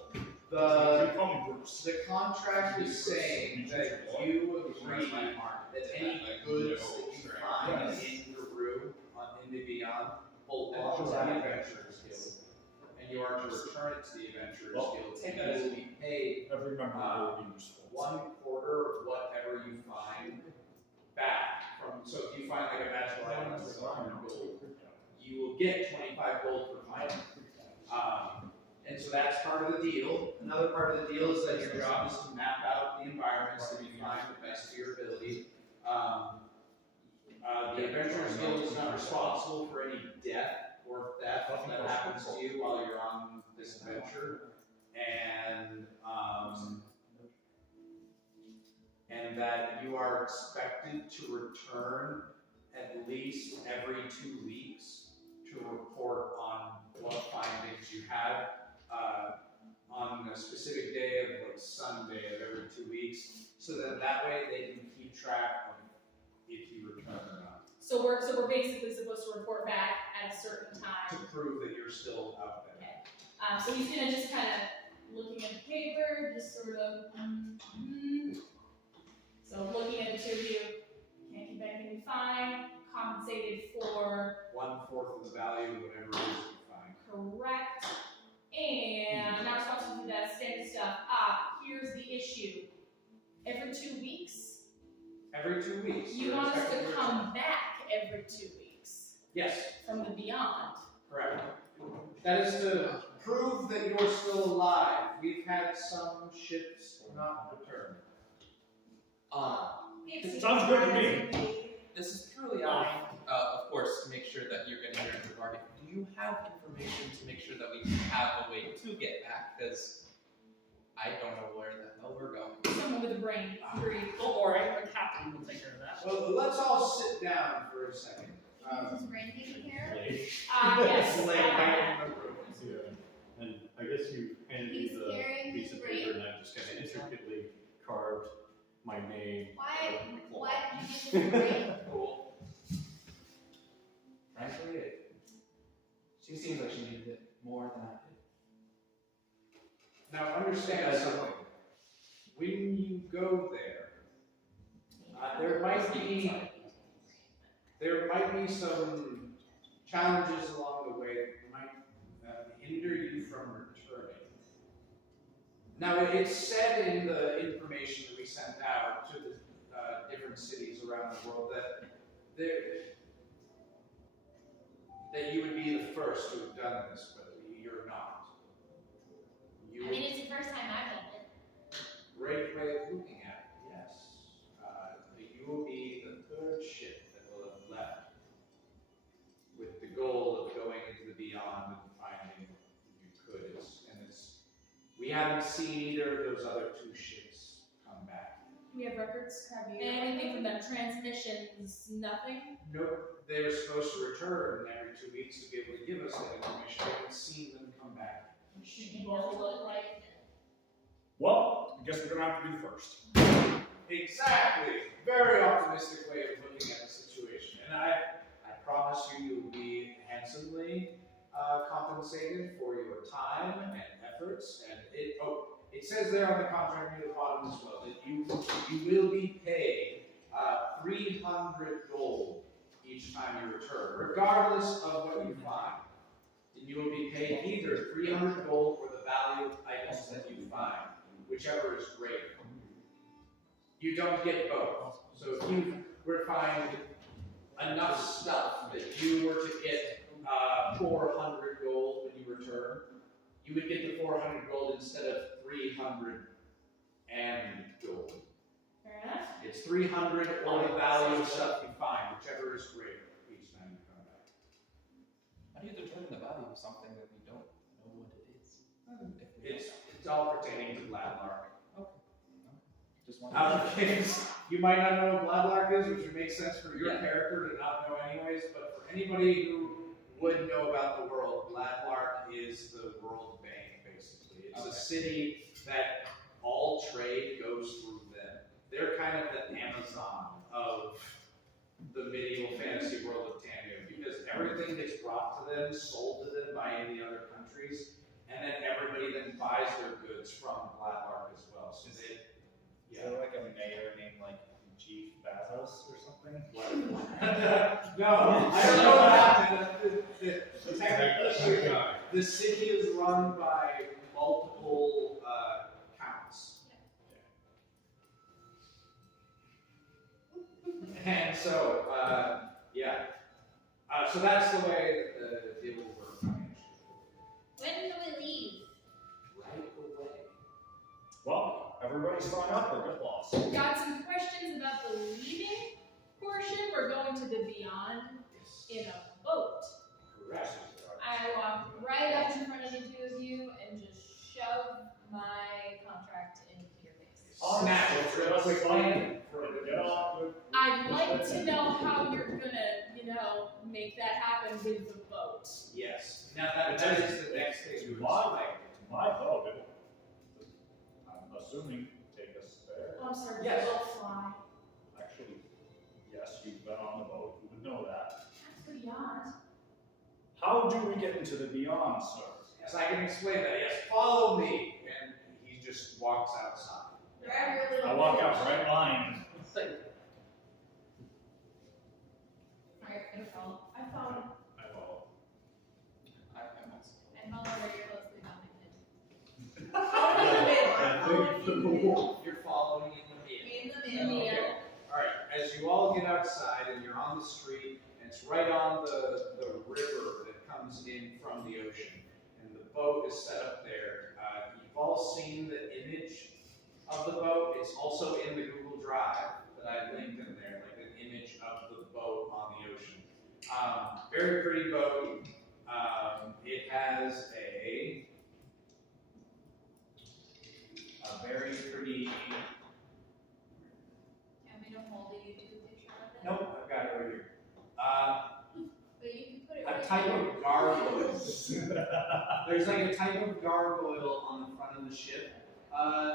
The Call me Bruce. contract is saying that you agree that any goods that you find in the room in the Beyond belong to the Adventurers Guild, and you are to return it to the Adventurers Guild, and you will be paid Every member will be useful. 1/4 of whatever you find back from. So if you find like a magical item that's worth 100 gold, you will get 25 gold for finding it. And so that's part of the deal. Another part of the deal is that your job is to map out the environments that you find the best of your ability. The Adventurers Guild is not responsible for any death or theft that happens to you while you're on this adventure, and that you are expected to return at least every 2 weeks to report on what findings you had on a specific day of like Sunday of every 2 weeks, so that way they can keep track of if you return or not. So we're basically supposed to report back at a certain time. To prove that you're still out there. Okay. So he's gonna just kind of looking at the paper, just sort of. So looking at the two of you, can't keep anything fine. Compensated for 1/4 of the value of whatever it is you find. correct, and not responsible for that standard stuff. Here's the issue. Every 2 weeks, Every 2 weeks. you you're want us expected to return. come back every 2 weeks Yes, from the beyond. correct. That is to prove that you're still alive. We've had some ships not return. Sounds good to me. This is purely out of course, to make sure that you're getting your bargain. Do you have information to make sure that we have a way to get back? Because I don't know where the hell we're going. Someone with a brain. Agree. Don't worry, our captain will take care of that. Well, let's all sit down for a second. Is this rain taken care of? Yes. Lay right in the room. Yeah, and I guess you handed me He's the carrying piece of his paper, brain. and I just kind of intricately carved my name. Why did you give him rain? Cool. Frankly, she seems like she needed it more than I did. Now understand something. When you go there, there might be some challenges along the way that might hinder you from returning. Now it's said in the information that we sent out to the different cities around the world that you would be the first to have done this, but you're not. I mean, it's the first time I've done it. Great way of looking at it, yes. You will be the third ship that will have left with the goal of going into the beyond and finding if you could. We haven't seen either of those other 2 ships come back. We have records. Anything from them? Transmissions? Nothing. Nope. They're supposed to return every 2 weeks to be able to give us that information. I haven't seen them come back. Should you both look like? Well, I guess we're gonna have to be the first. Exactly. Very optimistic way of looking at the situation. And I promise you, you'll be handsomely compensated for your time and efforts. And it says there on the contract near the bottom as well that you will be paid 300 gold each time you return, regardless of what you find. And you will be paid either 300 gold or the value of items that you find, whichever is greater. You don't get both. So if you were to find enough stuff that you were to get 400 gold when you return, you would get the 400 gold instead of 300 and gold. Fair enough. It's 300 or the value of stuff you find, whichever is greater each time you come back. How do you determine the value of something that we don't know what it is? It's all pertaining to Bladlark. Just one. You might not know what Bladlark is, which would make sense for your Yeah. character to not know anyways, but for anybody who would know about the world, Bladlark is the world bank, basically. It's a city that all trade goes through them. They're kind of the Amazon of the medieval fantasy world of Tanu, because everything gets brought to them, sold to them by any other countries, and then everybody then buys their goods from Bladlark as well. So they, Is there like a mayor named like Chief Bazos or something? no, I don't know what happened. Technically, the city is run by multiple counts. And so, yeah. So that's the way that the deal will work financially. When do we leave? Right away. Well, everybody sign up or get lost. Got some questions about the leaving portion. We're going to the beyond in a boat. Correct. I walk right up in front of the two of you and just shove my contract into your face. Snatch it real quickly. Get on with I'd like to know how you're gonna, make that happen with the boat. Yes. Now that is the next thing you would select. my boat. I'm assuming take us there. Oh, I'm sorry, Yes. the boat fly. Actually, yes, you've been on the boat. You would know that. That's beyond. How do we get into the beyond, sir? Yes, I can explain that. Yes, follow me. And he just walks outside. I walk out right behind. Alright, I follow. I follow. I follow. I'm also. I follow very closely behind. You're following in the middle. In the middle. Okay. Alright, as you all get outside and you're on the street, and it's right on the river that comes in from the ocean, and the boat is set up there. You've all seen the image of the boat. It's also in the Google Drive that I linked in there, like an image of the boat on the ocean. Very pretty boat. It has a very pretty. You want me to hold a YouTube picture of it? Nope, I've got it right here. But you can put it A right type here. of gargoyle. There's like a type of gargoyle on the front of the ship.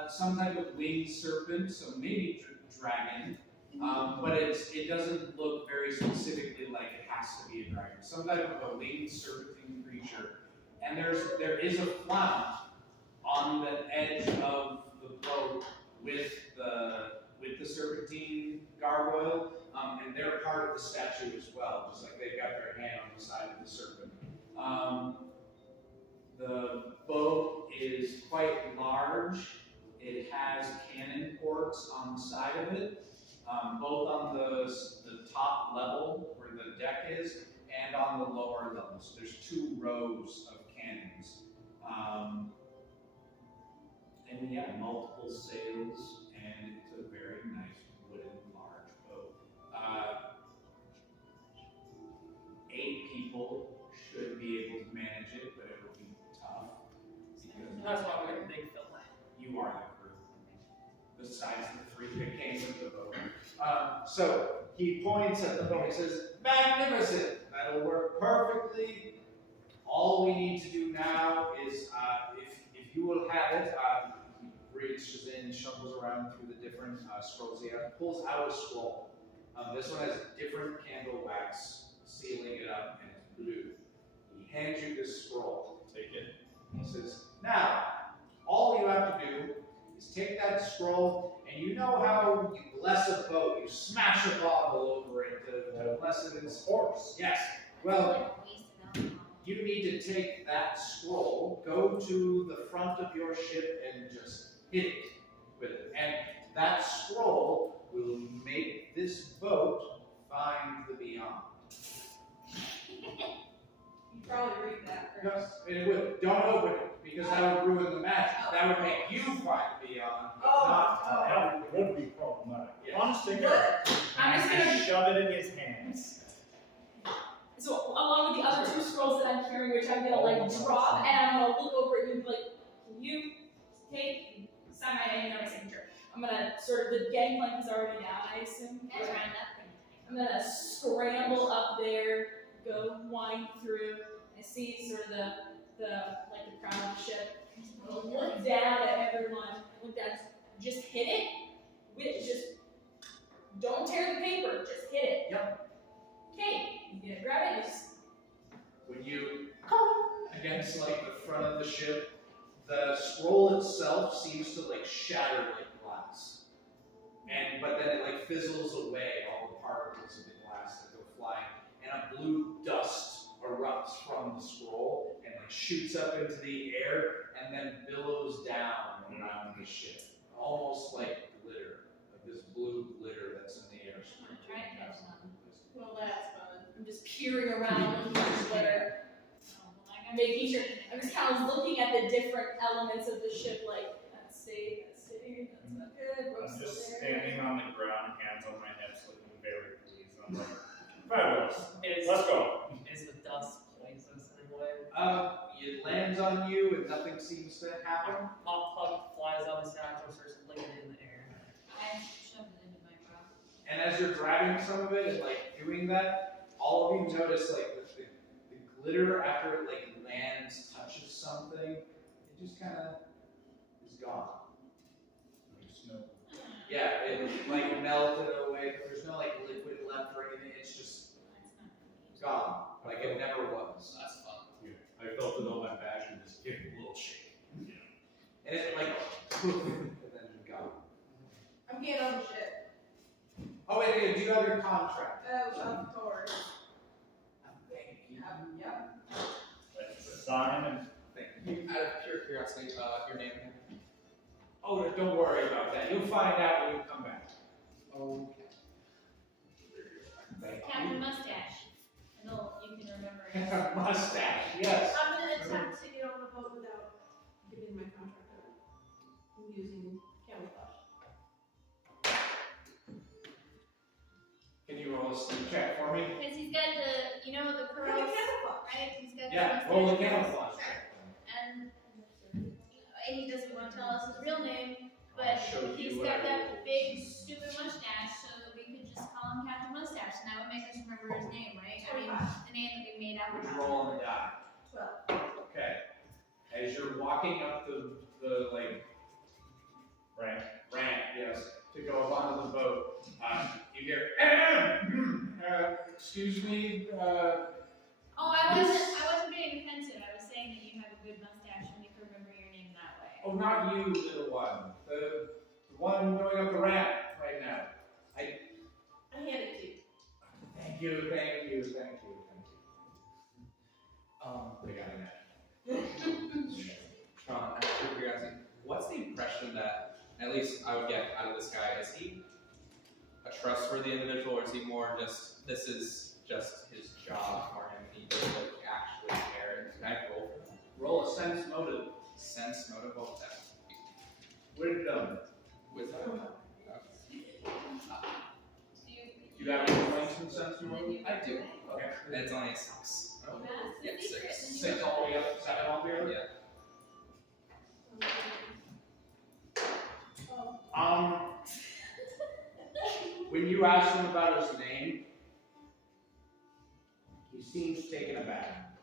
Some type of winged serpent, so maybe dragon. But it doesn't look very specifically like it has to be a dragon. Some type of a winged serpentine creature. And there is a flount on the edge of the boat with the serpentine gargoyle. And they're part of the statue as well, just like they've got their hand on the side of the serpent. The boat is quite large. It has cannon ports on the side of it, both on the top level where the deck is, and on the lower levels. There's 2 rows of cannons. And we have multiple sails, and it's a very nice wooden large boat. 8 people should be able to manage it, but it will be tough. That's why we're gonna big film. You are the crew, besides the 3 that came with the boat. So he points at the boat. He says, "Magnificent! That'll work perfectly. All we need to do now is, if you will have it." He reaches in, shuffles around through the different scrolls he has, pulls out a scroll. This one has different candle wax sealing it up, and it's blue. He hands you this scroll. Take it. He says, "Now, all you have to do is take that scroll, and you know how you bless a boat, you smash a bottle over it to bless it in sports. Yes. Well, Like wasted alcohol. you need to take that scroll, go to the front of your ship, and just hit it with it. And that scroll find beyond. That would be problematic. Yeah. Honestly, I'm just gonna. shove it in his hands. So along with the other 2 scrolls that I'm carrying, which I'm gonna like drop, and I'm gonna look over at you and be like, can you take, sign my name, you know my signature. I'm gonna sort of, the gangplank is already down, I assume. That's round up pretty tight. I'm gonna scramble up there, go wind through, and see sort of the crown of the ship. Look down at everyone. Look down. Just hit it. Just don't tear the paper. Just hit it. Yep. Okay. He's gonna grab it. Just When you against like the front of the ship, the scroll itself seems to like shatter like glass, but then it like fizzles away all the particles of the glass that go flying, and a blue dust erupts from the scroll and like shoots up into the air and then billows down around the ship, almost like glitter, like this blue glitter that's in the air. I'm trying to catch something. Well, that's fun. I'm just peering around, looking at the glitter, making sure. I'm just kind of looking at the different elements of the ship, like that's safe, that's not good. I'm just standing on the ground, hands on my hips, looking very pleased. I'm like, fabulous. Let's go. Is the dust poisonous in any way? It lands on you and nothing seems to happen. Hot Puck flies out of his satchel, starts flinging it in the air. I shoved it into my bra. And as you're grabbing some of it and like doing that, all of you notice like the glitter after it like lands, touches something, it just kind of is gone. Like snow. Yeah, it like melted away. There's no like liquid left or anything. It's just gone, like it never was. That's fun. Yeah. I felt it on my back and just gave it a little shake. Yeah. And it like and then gone. I'm getting on the ship. Oh wait, do you have your contract? Of course. Thank you. Yep. Let's sign and Thank you. Out of pure curiosity, your name again? Oh, don't worry about that. You'll find out when you come back. Okay. Thank Captain you. Mustache. And you can remember it. Mustache, yes. I'm gonna attempt to get on the boat without giving my contract over. I'm using camouflage. Can you roll a sneak check for me? Because he's got the, you know, the I'm pearls, camouflage. right? He's got Yeah, the roll the mustache. camouflage check. And he doesn't want to tell us his real name, I'll but show he's you got what I that big stupid mustache, so that we could just call him Captain Mustache, and that would make us remember his name, right? I mean, the name that we made up. Would you roll on the die? 12. Okay. As you're walking up the like ramp, yes, to go up onto the boat, you hear, excuse me, Oh, I wasn't being offensive. I was saying that you have a good mustache and we could remember your name that way. oh, not you, little one. The one going up the ramp right now. I hand it to you. Thank you. I got it. Sean, out of pure curiosity, what's the impression that, at least I would get out of this guy? Is he a trustworthy individual, or is he more just, this is just his job for him, he doesn't like actually care? Can I roll for that? Roll a sense motive. Sense notable? Wisdom. Wisdom? Do you have any points in sense motive? I do. Okay. And it's only a 6. Oh, That's the secret. 6 all the way up, 7 all the way up? yeah. When you ask him about his name, he seems taken aback.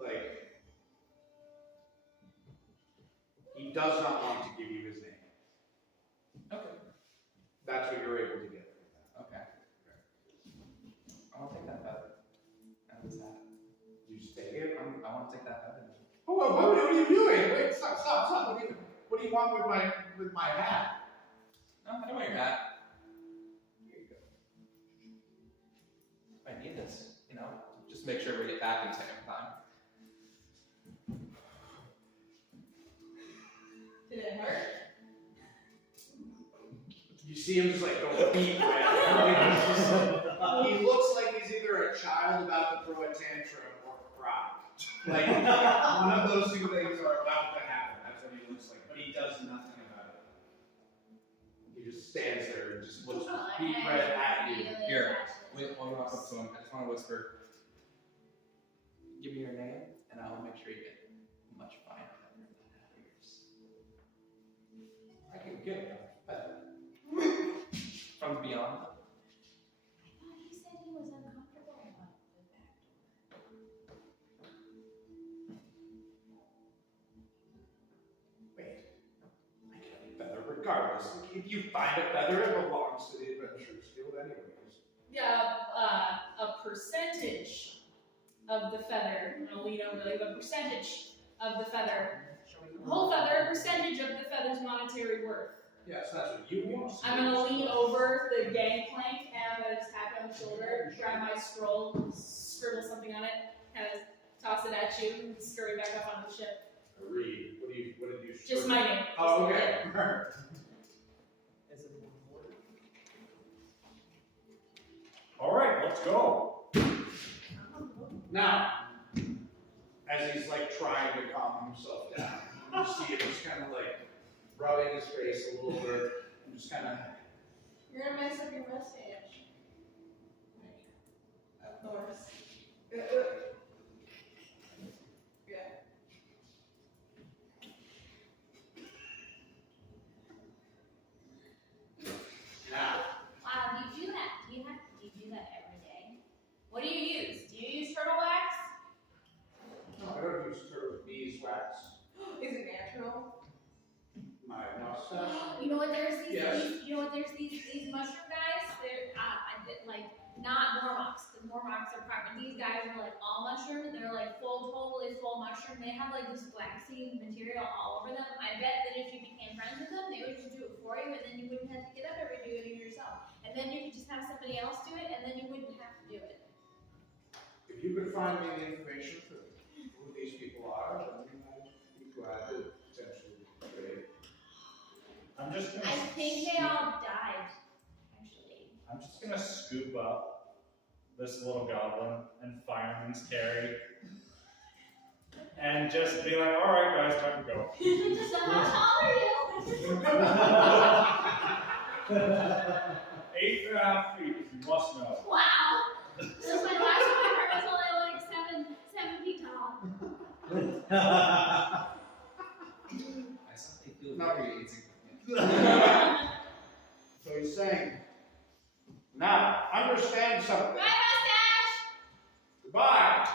Like, he does not want to give you his name. Okay. That's what you're able to get. Okay. I want to take that feather. And what's that? You just take it. I want to take that feather. Oh, what are you doing? Wait, stop. What do you want with my hat? No, I don't want your hat. Here you go. I need this, just make sure we get back in time. Did it hurt? You see him just like go beat red. He looks like he's either a child about to throw a tantrum or cry. Like one of those two things are about to happen. just stands there and just looks deep red at you. Here, wait, while you walk up to him, I just want to whisper. Give me your name, and I'll make sure you get much finer than yours. I can get better. From beyond. I thought he said he was uncomfortable about the back door. Wait, I get a feather regardless. If you find a feather, it belongs to the Adventurers Guild anyways. Yeah, a percentage of the feather. I'm gonna lean over like a percentage of the feather. Whole feather, a percentage of the feather's monetary worth. Yes, that's what you want. I'm gonna lean over the gangplank and I'm gonna just tap you on the shoulder, grab my scroll, scribble something on it, kind of toss it at you, and scurry back up onto the ship. Read. What did you? Just my name. Oh, okay. Is it one word? All right, let's go. Now, as he's like trying to calm himself down, you see him just kind of like rubbing his face a little bit and just kind of. You're gonna mess up your mustache. Of course. Yeah. Now, Wow, do you do that? Do you do that every day? What do you use? Do you use turtle wax? no, I don't use turtle beeswax. Is it natural? My mustache. You know what? There's these. Yes. You know what? There's these mushroom guys. They're like not Mormocks. The Mormocks are part, but these guys are like all mushroom. They're like totally full mushroom. They have like this flaxseed material all over them. I bet that if you became friends with them, they would just do it for you, and then you wouldn't have to get up every day and do it yourself. And then you could just have somebody else do it, and then you wouldn't have to do it. If you could find me the information for who these people are, then I'd be glad to potentially trade. I'm just gonna. I think they all died, actually. I'm just gonna scoop up this little goblin and fireman's carry, and just be like, "All right, guys, time to go." So how tall are you? 8.5 feet, if you must know. Wow. This is my last one I heard was only like 7 feet tall. I suddenly feel No. very insignificant. So he's saying, now, understand something. My mustache! Goodbye.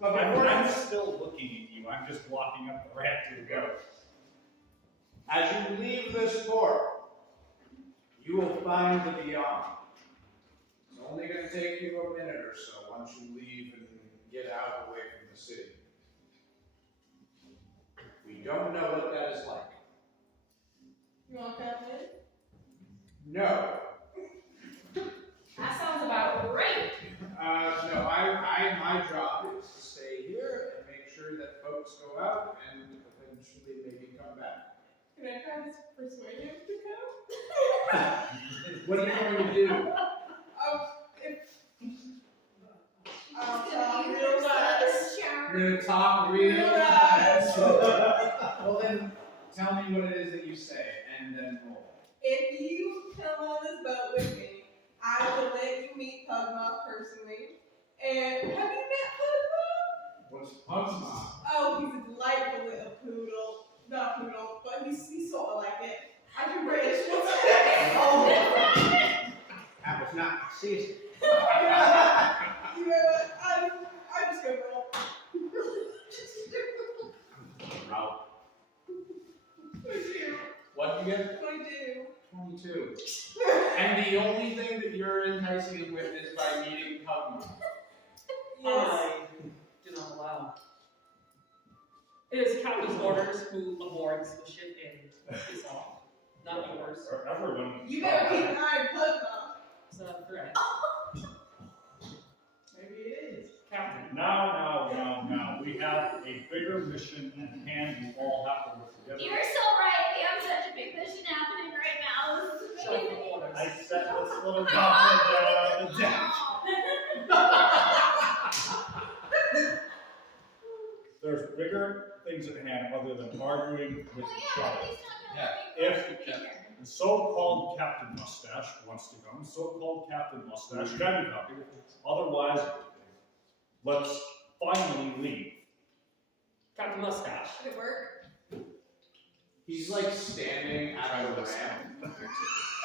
But before I'm that, still looking at you. I'm just blocking up the ramp to go. as you leave this port, you will find the beyond. It's only going to take you a minute or so once you leave and get out away from the city. We don't know what that is like. You want that in? No. That sounds about right. No, my job is to stay here and make sure that folks go out and eventually maybe come back. Can I try to persuade him to come? What are you going to do? I'll talk real nice. You're going to talk real nice. Well then, tell me what it is that you say, and then roll. If you come on this boat with me, I will let you meet Pugmouth personally. And have you met Pugmouth? What's Pugmouth? Oh, he's a delightful little poodle. Not poodle, but he's sort of like it. I can British. Oh, That was not season. you know what? I just go roll. Route. 22. What did you get? 22. 22. And the only thing that you're enticing him with is by meeting Pugmouth. Yes. I do not allow. It is captain's orders who abords the ship in is all, not yours. Or everyone. You better keep an eye on Pugmouth. Is that correct? Maybe it is. Captain. Now. We have a bigger mission at hand. We all have to work together. You're so right. We have such a big mission happening right now. This is Show amazing. for orders. I set this little goblin down on the deck. There's bigger things at hand other than arguing with Well, each yeah, other. but he's not Yeah. gonna let me If- go. The so-called Captain Mustache wants to come. So-called Captain Mustache can come. Otherwise, let's finally leave. Captain Mustache. Did it work? He's like standing at the ramp,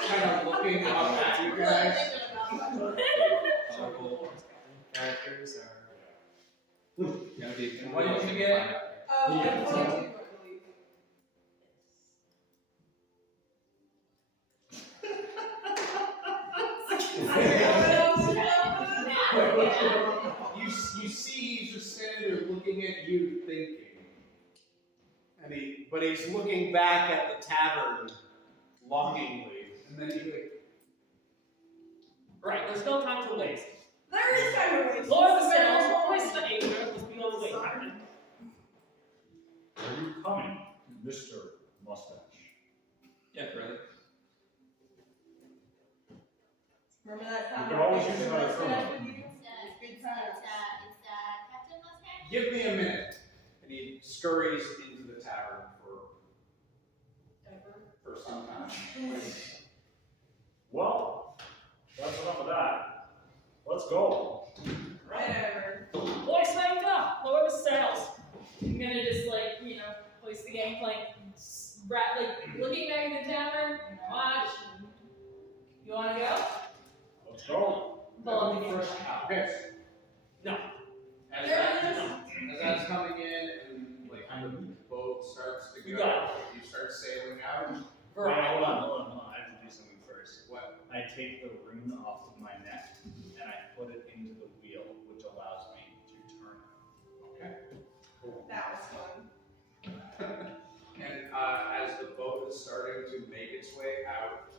kind of looking up at you guys. Local characters are gonna be. What did you get? Oh, Yeah. I'm 22, I believe. You see, he's just standing there looking at you, thinking, but he's looking back at the tavern longingly, and then he's like, Right, there's no time to waste. There is time to waste. Lower the sails, hoist the anchor, let's be on the way, Captain. Are you coming, Mr. Mustache? Yeah, really. Remember that time? You can always I use another was phone. with you? It's Good times. Captain Mustache. give me a minute. And he scurries into the tavern for some time. Well, that's enough of that. Let's go. Whatever. Hoist the anchor, lower the sails. I'm gonna just hoist the gangplank, looking back at the tavern, watch. You wanna go? Let's go. Pull up the gangplank. Okay. No. As that's coming in and the boat starts to You go, got you start sailing out. Wait, hold on. I have to do something first. What? I take the rune off of my neck and I put it into the wheel, which allows me to turn it. Okay. Cool. That was fun. And as the boat is starting to make its way out,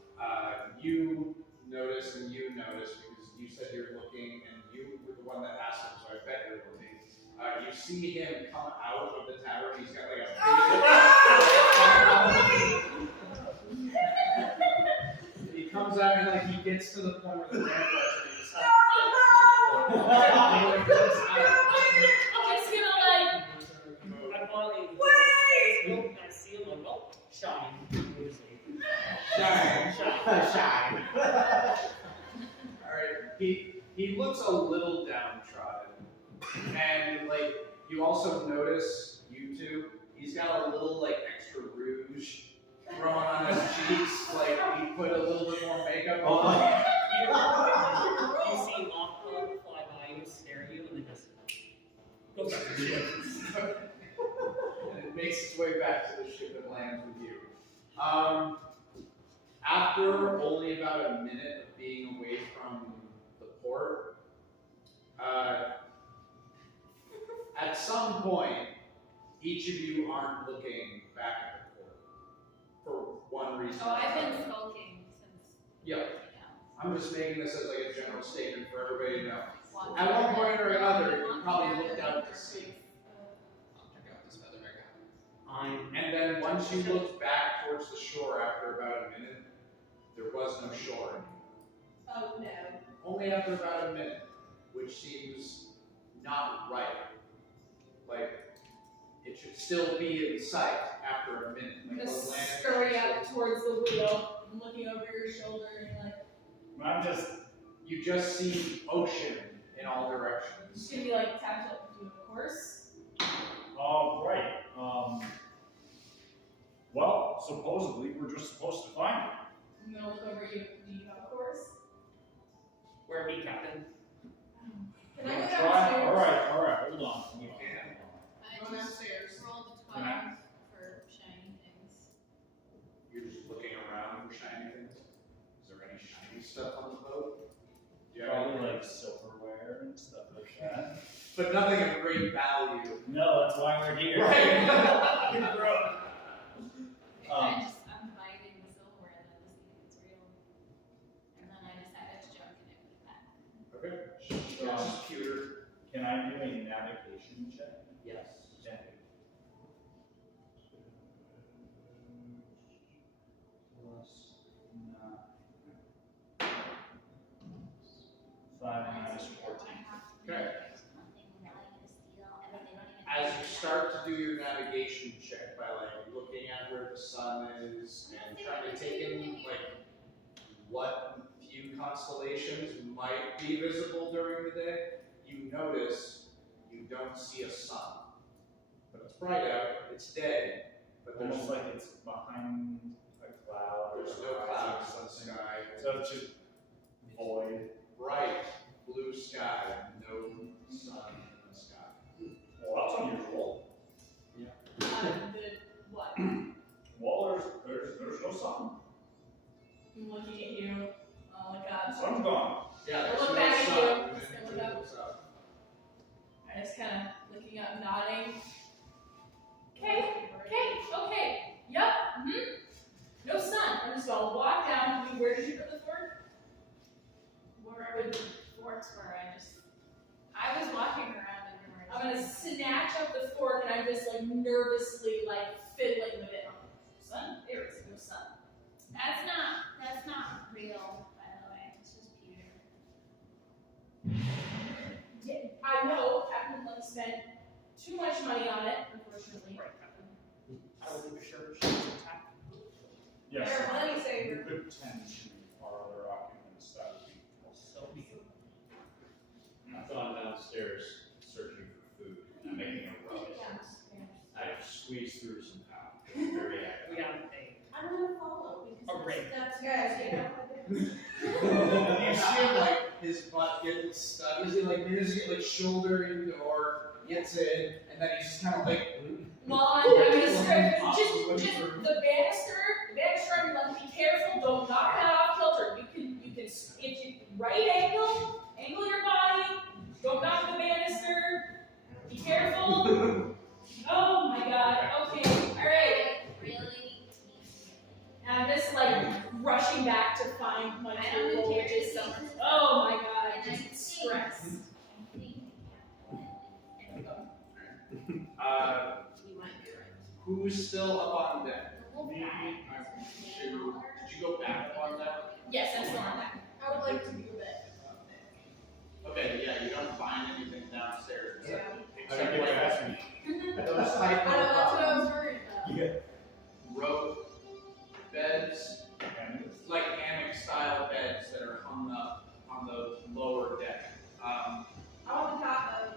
you notice because you said you're looking and you were the one that asked him, so I bet you're looking. You see him come out of the tavern. He's got like a he comes out and he gets to the point where the ramp was and he stops. I'm just gonna I finally. Wait! I see him, I'm like, oh, shine. Shine. Alright, he looks a little downtrodden. And you also notice, you two, he's got a little extra rouge thrown on his cheeks, he put a little bit more makeup on. You see Lockport fly by you, stare at you, and then just go back to the ship. And it makes its way back to the ship and lands with you. After only about a minute of being away from the port, at some point, each of you aren't looking back at the port for one reason. Oh, I've been skulking since. Yeah. I'm just making this as a general statement for everybody to know. Watch At one out. point or another, you probably looked out to sea. I'll check out this feather I got. And then once you looked back towards the shore after about a minute, there was no shore anymore. Oh no. Only after about a minute, which seems not right. It should still be in sight after a minute. I'm gonna the land- scurry up towards the wheel, and looking over your shoulder, and I'm just. You just see ocean in all directions. just gonna be tapped up to a course. Right. Well, supposedly we're just supposed to find it. I'm gonna look over you. Do you have a course? Where me, Captain? Can I go Try. downstairs? All right. Hold on. You can. I Go downstairs. just rolled a Can 12 I- for shiny things. You're just looking around for shiny things. Is there any shiny stuff on the boat? Do you have Probably any? silverware and stuff like that. But nothing of great value. No, that's why we're here. I'm biting the silverware and then to see if it's real. And then I decided to junk and it was back. Okay. Computer. Can I do a navigation check? Yes. Yeah. Plus 9. 5 minus 14. Okay. As you start to do your navigation check by looking at where the sun is and trying to take in constellations might be visible during the day, you notice you don't see a sun. But it's bright out, it's dead, but there's Almost like it's behind a cloud. there's no clouds in the sky. So it's just void. Bright blue sky, no sun in the sky. Well, that's unusual. What? Well, there's no sun. I'm looking at you. Oh my god. The sun's gone. Yeah, I there's look no back at sun. you. and Just then look it up. goes up. I'm just kind of looking up, nodding. Okay. Yep. No sun. I'm just gonna walk down. Where did you put the fork? Wherever the forks were, I was walking around everywhere. I'm gonna snatch up the fork and I'm just like nervously like fiddling with it. Sun? There is no sun. That's not real, by the way. It's just Peter. Yeah, I know. Captain Lund spent too much money on it, unfortunately. Right, Captain. I will be sure she's intact. Yes. They're a money We saver. could tend to our other occupants. That would be So be it. I've gone downstairs searching for food. I'm making a rush. I squeezed through some pow. Very active. We have a I'm gonna follow A because ring. that's Guys, you yeah. know. You see him like his butt getting stuck. Is he like manages to get like shoulder in the door, gets in, and then he's just kind of like. Well, I'm gonna strip Possibly just for- the banister, I'm like, be careful, don't knock that off kilter. You can, if you right angle your body, don't knock the banister, be careful. Oh my god, okay, alright. Really? And I'm just like rushing back to find my I don't tool, know which is Terry. so much, oh my god, And I just think- stress. I think. You might be right. Who's still up on deck? The wolf Me. guy. Did you go back up on deck? Yes, I'm still on that. I would like to do that. Okay, yeah, you don't find anything downstairs Yeah. except get like past me. those type I know, that's what I of was worried about. Yeah. rope beds, And like hammock style beds that are hung up on the lower deck. I want the top of.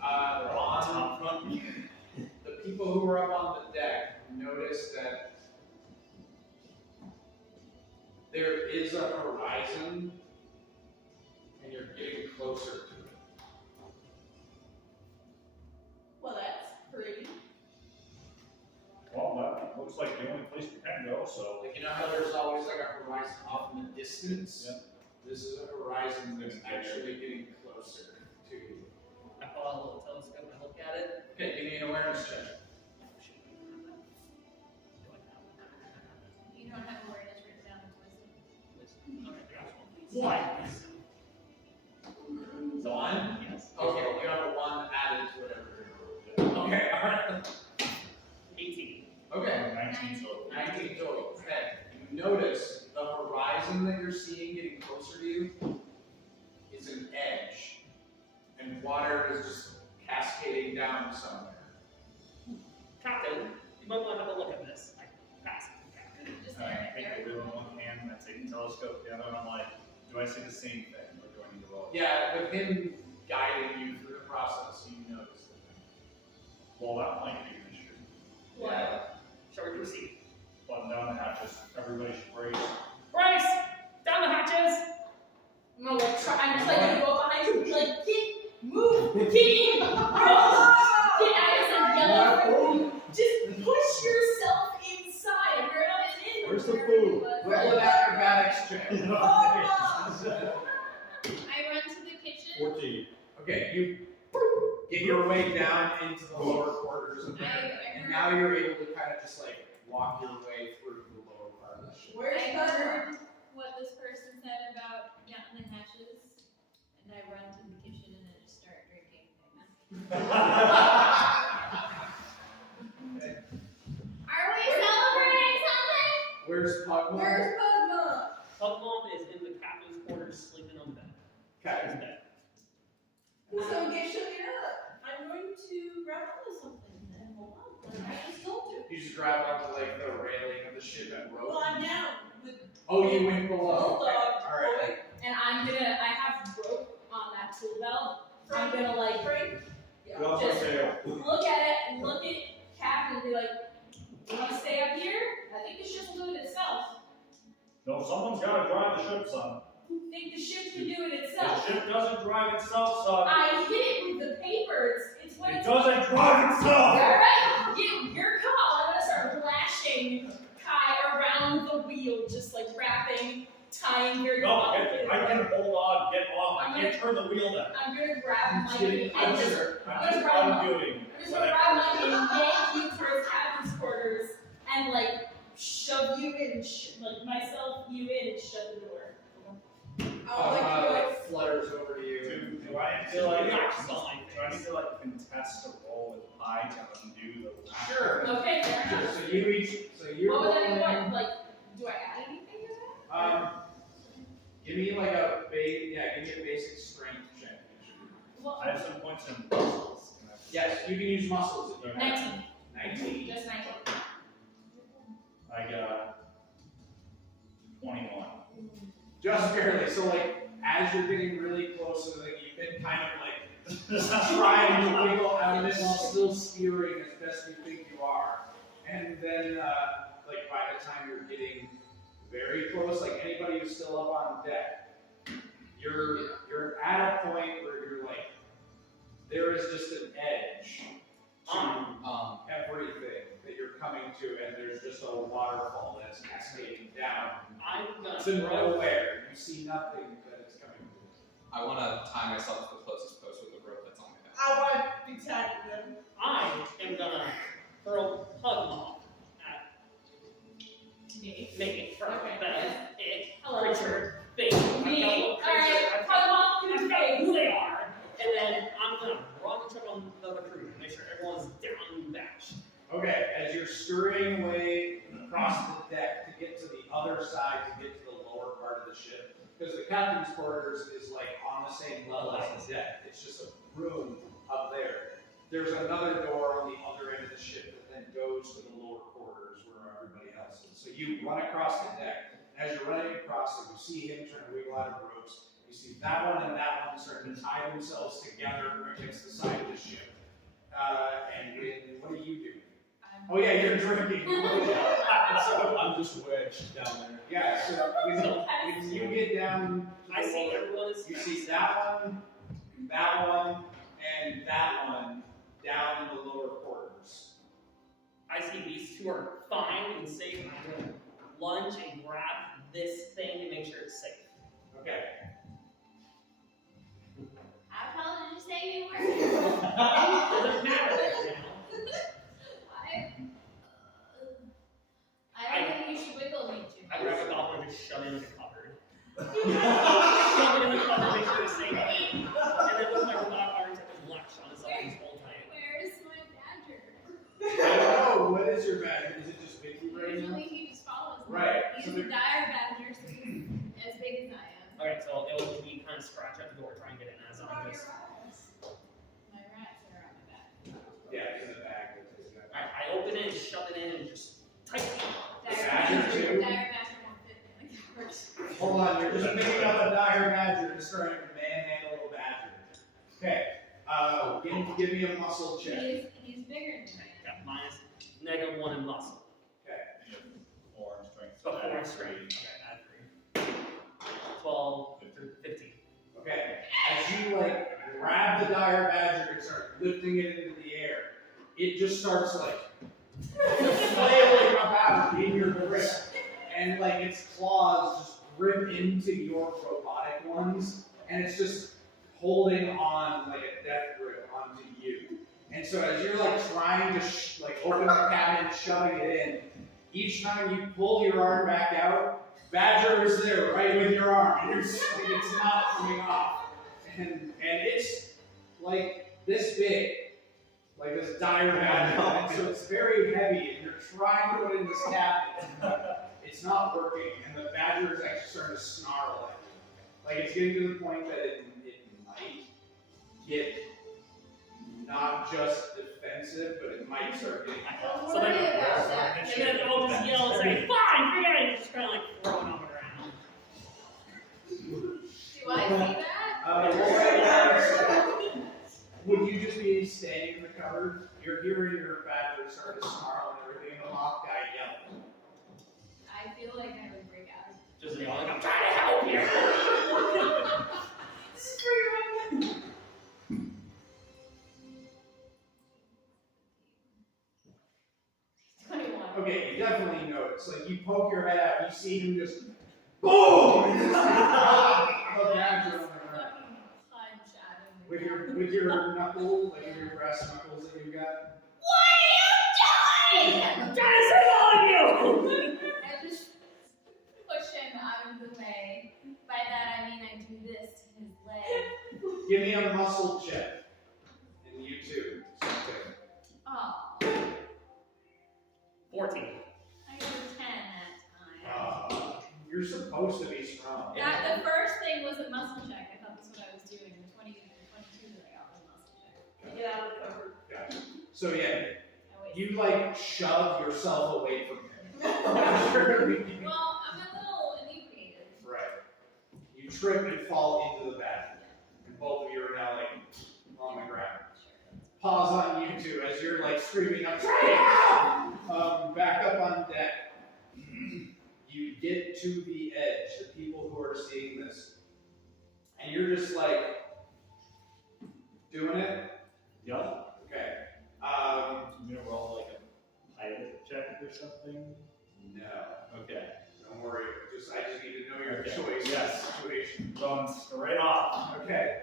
On the people who were up on the deck noticed that there is a horizon and you're getting closer to it. Well, that's pretty. well, that looks like the only place we can go. So Like, you know how there's always like a horizon off in the distance? Yep. This is a horizon that's actually getting closer to you. I pull out a little telescope and look at it. Okay, give me an awareness check. You don't have awareness written down as wisdom. Okay, I got one. One? Yes. Okay, you have a one added to whatever. Okay, alright. 18. Okay, 19 total. 19 total. Okay, you notice the horizon that you're seeing getting closer to you is an edge, and water is just cascading down somewhere. Captain, you might want to have a look at this. I pass it to Captain. Just I there, take there. the wheel in one hand and I take the telescope the other, and I'm like, do I see the same thing, or do I need to roll? Yeah, with him guiding you through the process, you notice the thing. Well, that might be an issue. Yeah. Shall we proceed? Button down the hatches. Everybody should brace. Bryce! Down the hatches! I'm gonna like try, I'm just like gonna go behind you, be like, move, get, I was like yelling, just push yourself inside. We're not in. Where's the food? Roll an acrobatics check. I run to the kitchen. 14. Okay, you get your way down into the lower quarters of the and now you're able to kind of just like walk your way through the lower part of the ship. Where's I the? heard what this person said about the hatches, and I run to the kitchen and I just start drinking. Are we celebrating something? Where's Pugmore? Where's Pugmore? Pugmore is in the captain's quarters sleeping on bed. Okay. He's dead. Who's gonna get shooken up? I'm going to grab onto something and hold on. Like I just told you. You just grab onto like the railing of the ship and rope. Well, I'm down with Oh, you went below. Bulldog. Okay, all right. tool belt, I'm gonna like Go for just tail. look at it and look at Captain and be like, you wanna stay up here? I think the ship will do it itself. No, someone's got to drive the ship, son. You think the ship can do it The itself? ship doesn't drive itself, son. I hit it with the paper. It's what It it's. doesn't drive itself. Alright, your call. I'm gonna start lashing Kai around the wheel, just like wrapping, tying very No, complicated. I can hold on, get off. I'm I can't turn the wheel down. I'm gonna grab my Kidding, and I'm just sure. I'm just undoing. I'm just gonna grab my and yank you towards Captain's quarters and like shove you in, like myself, you in, and shut the door. I would like to like flutters over to you. Do I need to like contest a roll with I to undo the last? Sure. Okay, fair enough. So you each, so you're What would I rolling. want? Like, do I add anything to that? Give me like a give me a basic strength check. Well, I have some points in muscles. Yes, you can use muscles if you have. 19. 19. Just 19. I got 21. Just barely. So like as you're getting really close, so like you've been kind of like trying to wiggle out of it while still steering as best you think you are. And then like by the time you're getting very close, like anybody who's still up on deck, you're at a point where you're like, there is just an edge to everything that you're coming to, and there's just a waterfall that's cascading down. I'm gonna To throw. nowhere. You see nothing that it's coming to. I want to tie myself to the closest post with the rope that's on my back. I want to be tagged with them. I am gonna throw Pugmall at me from the Hello. creature thing. Me? Alright, come off to the I know who face. they are, and then I'm gonna run and check on the recruit, make sure everyone's down and bashed. Okay, as you're scurrying away across the deck to get to the other side, to get to the lower part of the ship, because the captain's quarters is like on the same level as the deck. It's just a room up there. There's another door on the other end of the ship that then goes to the lower quarters where everybody else is. So you run across the deck, and as you're running across it, you see him trying to wiggle out of the ropes. You see that one and that one starting to tie themselves together against the side of the ship. What are you doing? Oh yeah, you're drinking. So I'm just wedged down there. Yeah, so when you get down, I see everyone is. you see that one, and that one down in the lower quarters. I see these two are fine and safe, and I'm gonna lunge and grab this thing and make sure it's safe. Okay. How tall did you say you were? Doesn't matter right now. I don't think you should wiggle me too I much. grab a goblin and just shove it in the cupboard. Shove it in the cupboard, make sure it's safe. And then with my robotic arms, I can latch on his arms all time. Where's my badger? I don't know. What is your badger? Is it just Vicky right now? Usually he just follows me. Right, He's so a the- dire badger, so he's as big as I am. Alright, so it'll be kind of scratch at the door, try and get in as I'm just. My rats are on my back. Yeah, in the bag. Alright, I open it, shove it in, and just tight. Badger too? Dire badger won't fit in the cupboard. Hold on, you're just picking up a dire badger and starting to manhandle a little badger. Okay. Give me a muscle check. He's bigger than I am. Got minus -1 in muscle. Okay. 4 in strength. So 4 in strength. Okay, add 3. 12, 15. Okay. As you like grab the dire badger and start lifting it into the air, it just starts like flailing about in your grip, and like its claws just grip into your robotic ones, and it's just holding on like a death grip onto you. And so as you're like trying to open the cabinet, shoving it in, each time you pull your arm back out, Badger is there right with your arm, and it's not coming off. And it's like this big, like this dire badger. And so it's very heavy, and you're trying to put it in this cabinet, but it's not working, and the badger is actually starting to snarl at you. Like it's getting to the point that it might get not just defensive, but it might start getting. Don't So worry then- about that. And then I'll just yell and say, fine, forget it, and just kind of like throw it on the ground. Do I see that? Roll right now you're hearing your badger start to snarl and everything, and the moth guy yelling. I feel like I would break out. Just yelling, I'm trying to help you! This is pretty random. Okay, you definitely notice. Like, you poke your head out, you see him just, boom! And just a badger on the ground. Punch at him. With your knuckle, like your brass knuckles that you got. What are you doing? I'm trying to say all of you! I just push him out of the way. By that I mean I do this to his leg. Give me a muscle check. And you too. Same thing. Oh, 14. I got a 10 that time. You're supposed to be strong. That the first thing was a muscle check. I thought that's what I was doing. The 20 and 22 that I got was a muscle check. Get out of the cover. Gotcha. So yeah, I wait. you like shove yourself away from him. Well, I'm a little inebriated. Right. You trip and fall into the bathroom. And both of you are now like on the ground. Pause on you two as you're like screaming, I'm trying to help! Back up on deck. You get to the edge, the people who are seeing this. And you're just like, doing it? Yup. Okay. You gonna roll like a pilot check or something? No. Okay. Don't worry. I just need to know your Okay. choice Yes. situation. Going straight off. Okay.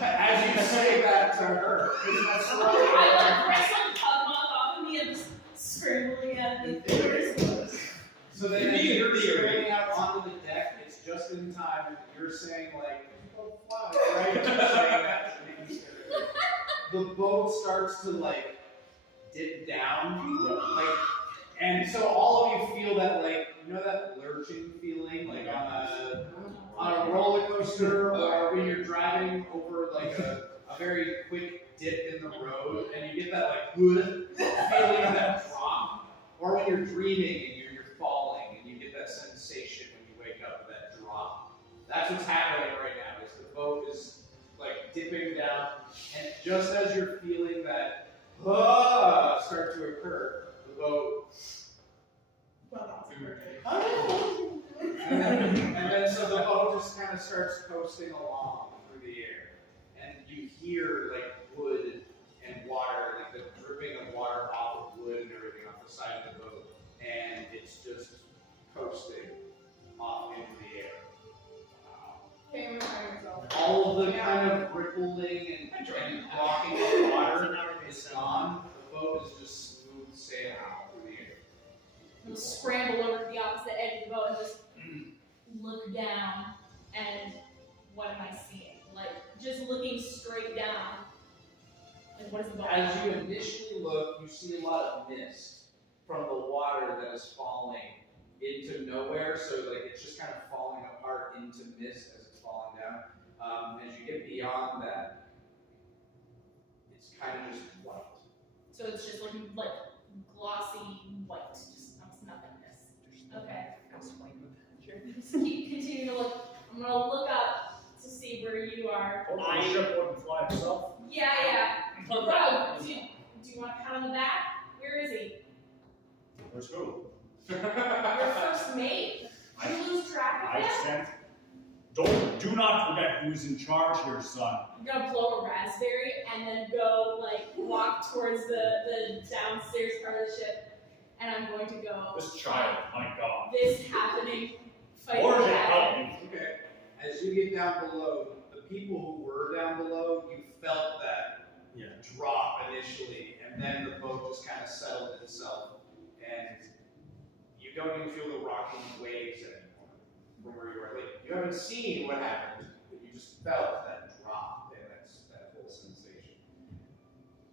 As you say that to her, that's I right. like press some pug moth off of me and just scrambling at the fingers. So then as you're straight out onto the deck, it's just in time, and you're saying like, "Oh, fly," right? You're saying that to me. The boat starts to like dip down, like, and so all of you feel that like, you know that lurching feeling, like on a roller coaster, or when you're driving over like a very quick dip in the road, and you get that like good feeling of that drop, or when you're dreaming and you're falling, and you get that sensation when you wake up of that drop. That's what's happening right now. Is the boat is like dipping down, and just as you're feeling that start to occur, the boat. Well, that's perfect. And then so the boat just kind of starts coasting along through the air. And you hear like wood and water, like the dripping of water off of wood and everything off the side of the boat. And it's just coasting off into the air. Camera by yourself. All of the kind of rippling and rocking of water is gone. The boat is just smooth sailing through the air. We'll scramble over to the opposite edge of the boat and just look down, and what am I seeing? Like, just looking straight down. Like, what is the boat? As you initially look, you see a lot of mist from the water that is falling into nowhere. So like it's just kind of falling apart into mist as it's falling down. As you get beyond that, it's kind of just white. So it's just looking like glossy white, just nothingness. Okay. Just keep continuing to look. I'm gonna look up to see where you are. Hopefully the ship wouldn't fly itself. Yeah. Bro, do you want to pat on the back? Where is he? Where's who? Your first mate. You lose track of I him? sent. Do not forget who's in charge here, son. I'm gonna blow a raspberry and then go like walk towards the downstairs part of the ship, and I'm going to go. This child, my God. This happening. Fight Or the they dragon. help me. Okay. As you get down below, the people who were down below, you felt that drop initially, and then the boat just kind of settled itself, and you don't even feel the rocking waves anymore from where you were. Like, you haven't seen what happened, but you just felt that drop and that whole sensation.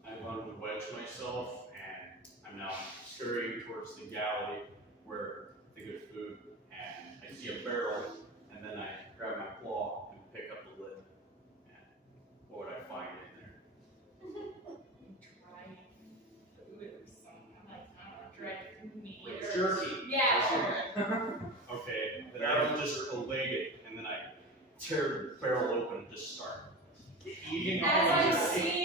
I'm going to wedge myself, and I'm now scurrying towards the galley where the good food, and I see a barrel, and then I grab my claw and pick up the lid. And what would I find in there? Dry food or something. Like, I don't know, dry meat. It's or- jerky. Yeah, sure. Okay, then I will just leg it, and then I tear the barrel open and just start eating As all I'm of it. seeing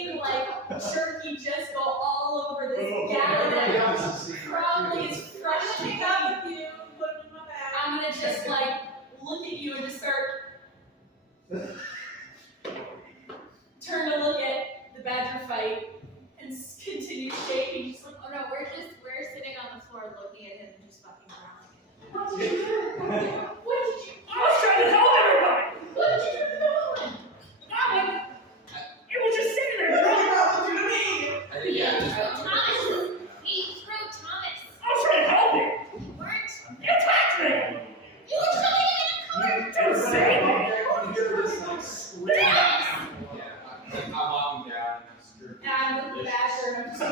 just like look at you and just start turn to look at the badger fight and continue shaking. Just like, Oh no, we're sitting on the floor looking at him and just fucking growling. what did you do? What did you? I was trying to help everybody! What did you do to the goblin? It was just sitting there. What did you do to me? I think, yeah, just Thomas! He threw Thomas! I was trying to help you! You weren't! You attacked me! You were coming in a car! Don't say me! yeah, I'm walking down. And I'm with the badger and I'm just like,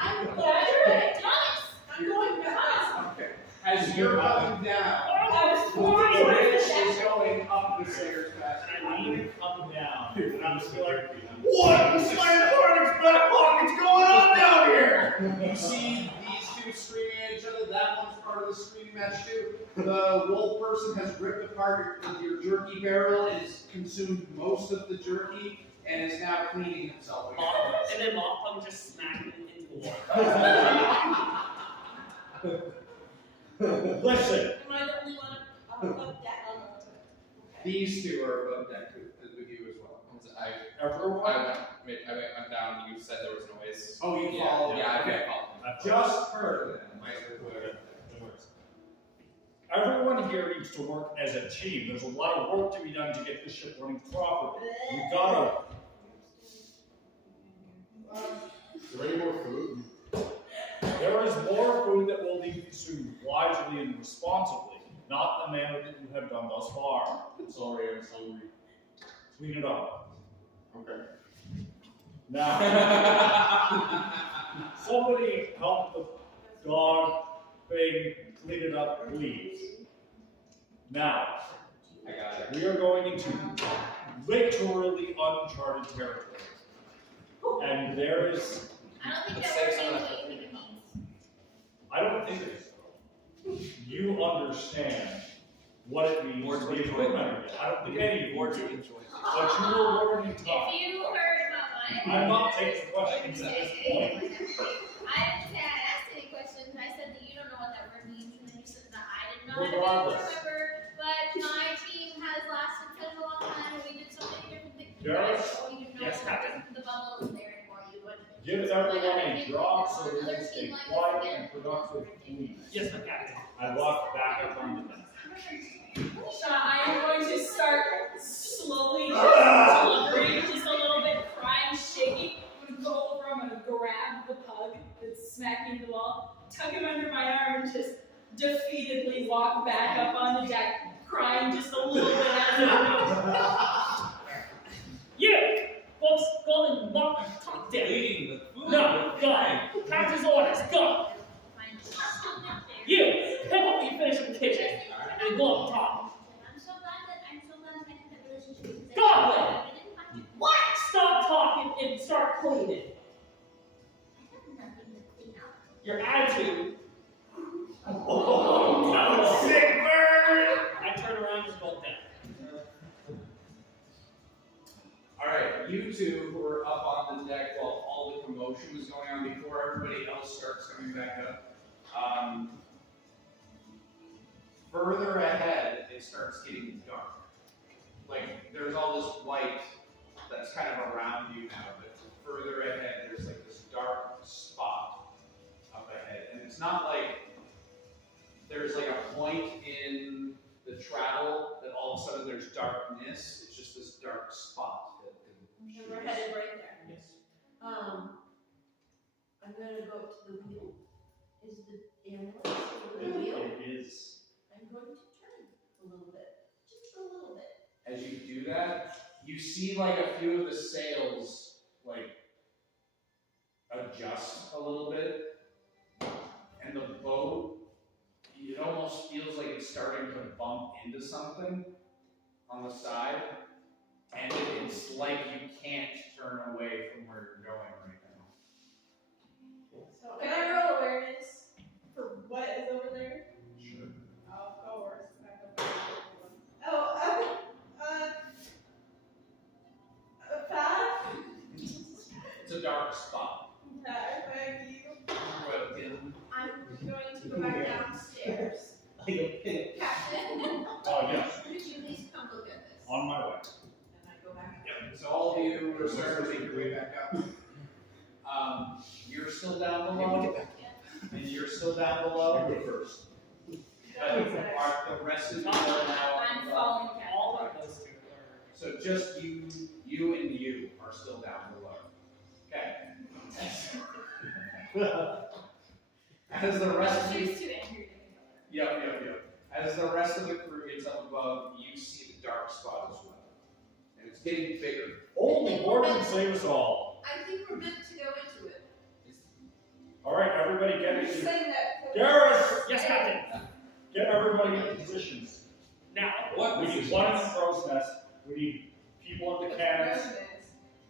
I'm badger? Thomas! I'm going back. Okay. As you're walking down, I was the flying bridge with the is going up the stairs fast. And I lean up and down, and I'm just like, What in Scientific's back pocket's going on down here? You see these two screaming at each other. That one's part of the screaming match too. The wolf person has ripped apart your jerky barrel and has consumed most of the jerky and is now cleaning himself again. And then Mothpug just smacked him into the wall. listen, Am I the only one above that level? These two are above deck with you as well. everyone, I went down. You said there was noise. Oh, you Yeah, followed. yeah, I Okay. followed. Just her then. everyone here needs to work as a team. There's a lot of work to be done to get this ship running properly. We gotta. Is there any more food? There is more food that will be consumed wisely and responsibly, not in the manner that you have done thus far. I'm sorry, I'm hungry. Clean it up. Okay. Now, somebody help the dog thing clean it up, please. Now, I got it. we are going into literally uncharted territory. And there is, I don't think Let's that save we're some of saying what you think it means. I don't think you understand what it means More to to be a enjoy. crew member. I don't think any of you More do. to enjoy. But you were learning If tough. you heard about mine, I'm not taking questions at this point. I didn't say I asked any questions. I said that you don't know what that word means, and then you said that I didn't know how to Regardless. remember. But my team has lasted such a long time, and we did so many different things. Garrett? So you know Yes, Captain. the bubble isn't there anymore. You wouldn't. Give everyone a job so they can stay quiet and productive, please. Yes, my captain. I walk back up on the deck. I am going to start slowly blubbering just a little bit, crying, shaking. I'm going to go over, I'm going to grab the pug that's smacking the wall, tuck him under my arm, and just defeatedly walk back up on the deck, crying just a little bit as I You! Folks, go and lock my tongue down. Eating the food. No, go. Captain's orders, go. You, help me finish the kitchen. And go up top. I'm so glad that I had that relationship with Goblin! I didn't have to. What? Stop talking and start cleaning. I have nothing to clean up. Your attitude. Oh, sick bird! I turn around and just go down. Alright, you two who are up on the deck while all the commotion was going on before everybody else starts coming back up. Further ahead, it starts getting dark. Like, there's all this light that's kind of around you now, but further ahead, there's like this dark spot up ahead. And it's not like there's like a point in the travel that all of a sudden there's darkness. It's just this dark spot. And we're headed right there. Yes. I'm gonna go to the wheel. Is the ambulance over the wheel? It is. I'm going to turn a little bit, just a little bit. As you do that, you see like a few of the sails like adjust a little bit, and the boat, it almost feels like it's starting to bump into something on the side, and it's like you can't turn away from where you're going right now. So can I roll awareness for what is over there? Sure. Of course. Oh, 5? It's a dark spot. Okay, thank you. Well, in I'm going to go back downstairs. Like a pit. I'll go first. Are the rest of you are now I'm following Cat. All of those two are. So just you and you are still down below. Okay. As the rest of you, Choose to enter yep. As the rest of the crew gets up above, you see the dark spot as well, and it's getting bigger. Only Lord can save us all. I think we're meant to go into it. All right, everybody get You're into. saying that. Garrus, Yes, Captain. get everybody into positions. Now, What? We need one in the crow's nest. We need people in the cannons.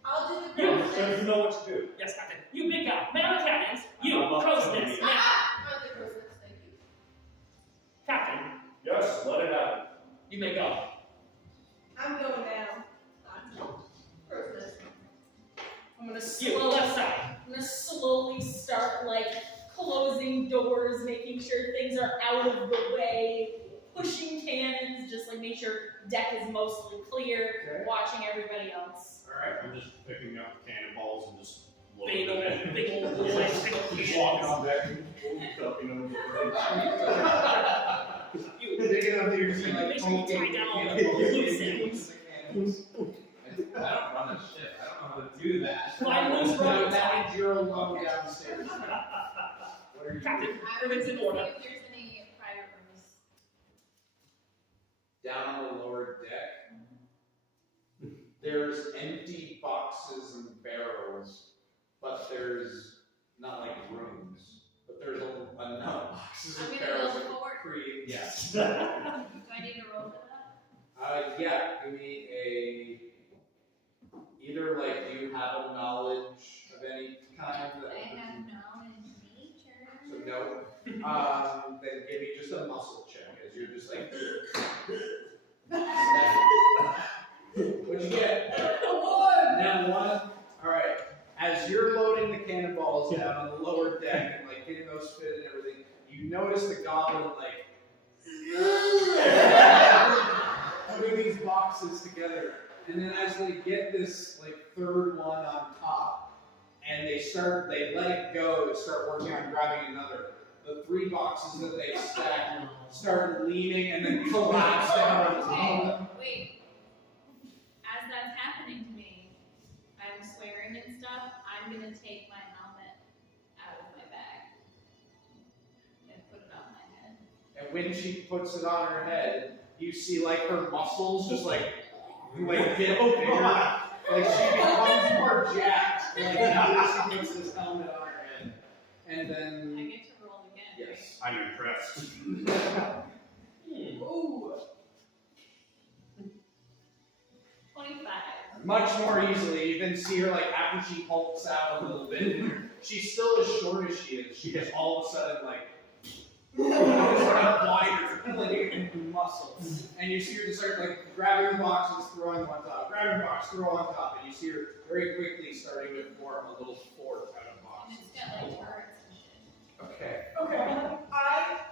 I'll do the You. crow's So nest. you know what to do. yes, Captain. You big guy, man on cannons. You, I'm up crow's to nest. it. Now, On the crow's nest, thank you. Captain, Yes, let it out. you may go. I'm going down. Crow's nest. I'm gonna You, left side. I'm gonna slowly start like closing doors, making sure things are out of the way, pushing cannons, just like make sure deck is mostly clear, Okay. watching everybody else. Alright. I'm just picking up cannonballs and just Big loading old, them in. big old boys, big old Just walking cannons. on deck and stuff, you know. You, Big enough that you're just like make sure you tie down all the loose ends. I don't run a ship. I don't know how to do that. Fly loose, No, run that tight. means you're alone downstairs. What are you Captain, doing? everything's in order. See if there's any private rooms. Down on the lower deck, there's empty boxes and barrels, but there's not like rooms, but there's enough boxes I'm and gonna barrels go to forward. create. Yes. Do I need to roll for that? Yeah. Give me either like do you have a knowledge of any kind that I have knowledge nature. so no. Then give me just a muscle check as you're just like. What'd you get? Now one. All right. As you're loading the cannonballs down on the lower deck and like getting those fit and everything, you notice the goblin like putting these boxes together, and then as they get this like third one on top, and they let it go to start working on grabbing another. The three boxes that they stacked started leaning and then collapsed down on top. Wait. As that's happening to me, I'm swearing and stuff. I'm gonna take my helmet out of my bag and put it on my head. And when she puts it on her head, you see like her muscles just like get bigger. Like she becomes more jacked. Like now that she puts this helmet on her head. And I then get to roll again. yes. I'm impressed. Ooh. 25. Much more easily. You can see her like after she hulks out a little bit. She's still as short as she is. She gets all of a sudden like wider, like muscles. And you see her just start like grabbing the boxes, throwing them on top, grabbing the box, throw on top, and you see her very quickly starting to form a little fort out of And boxes. it's got like turrets and shit. Okay. Okay.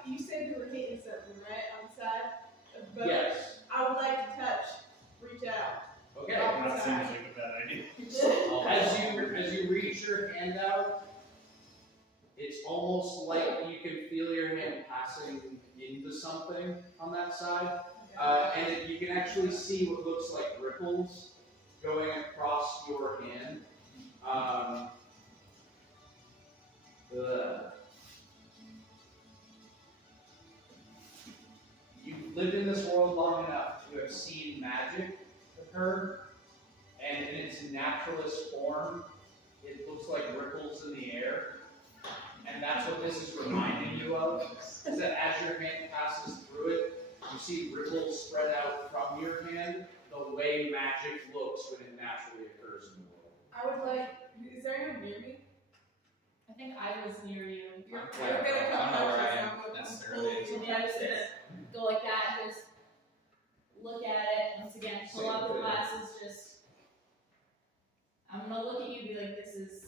You said you were hitting something, right? On the side? But Yes. I would like to touch. Reach out. Okay. That seems like a bad idea. As you reach your hand out, it's almost like you can feel your hand passing into something on that side. And you can actually see what looks like ripples going across your hand. You've lived in this world long enough to have seen magic occur, and in its naturalist form, it looks like ripples in the air. And that's what this is reminding you of, is that as your hand passes through it, you see ripples spread out from your hand, the way magic looks when it naturally occurs in the world. I would like. Is there anyone near me? I think I was near you. You're I gonna don't come know where touch I us, am I'm gonna necessarily. pull you Yeah, like just this. go like that, just look at it, once again, pull out the glasses, just, I'm gonna look at you and be like, this is,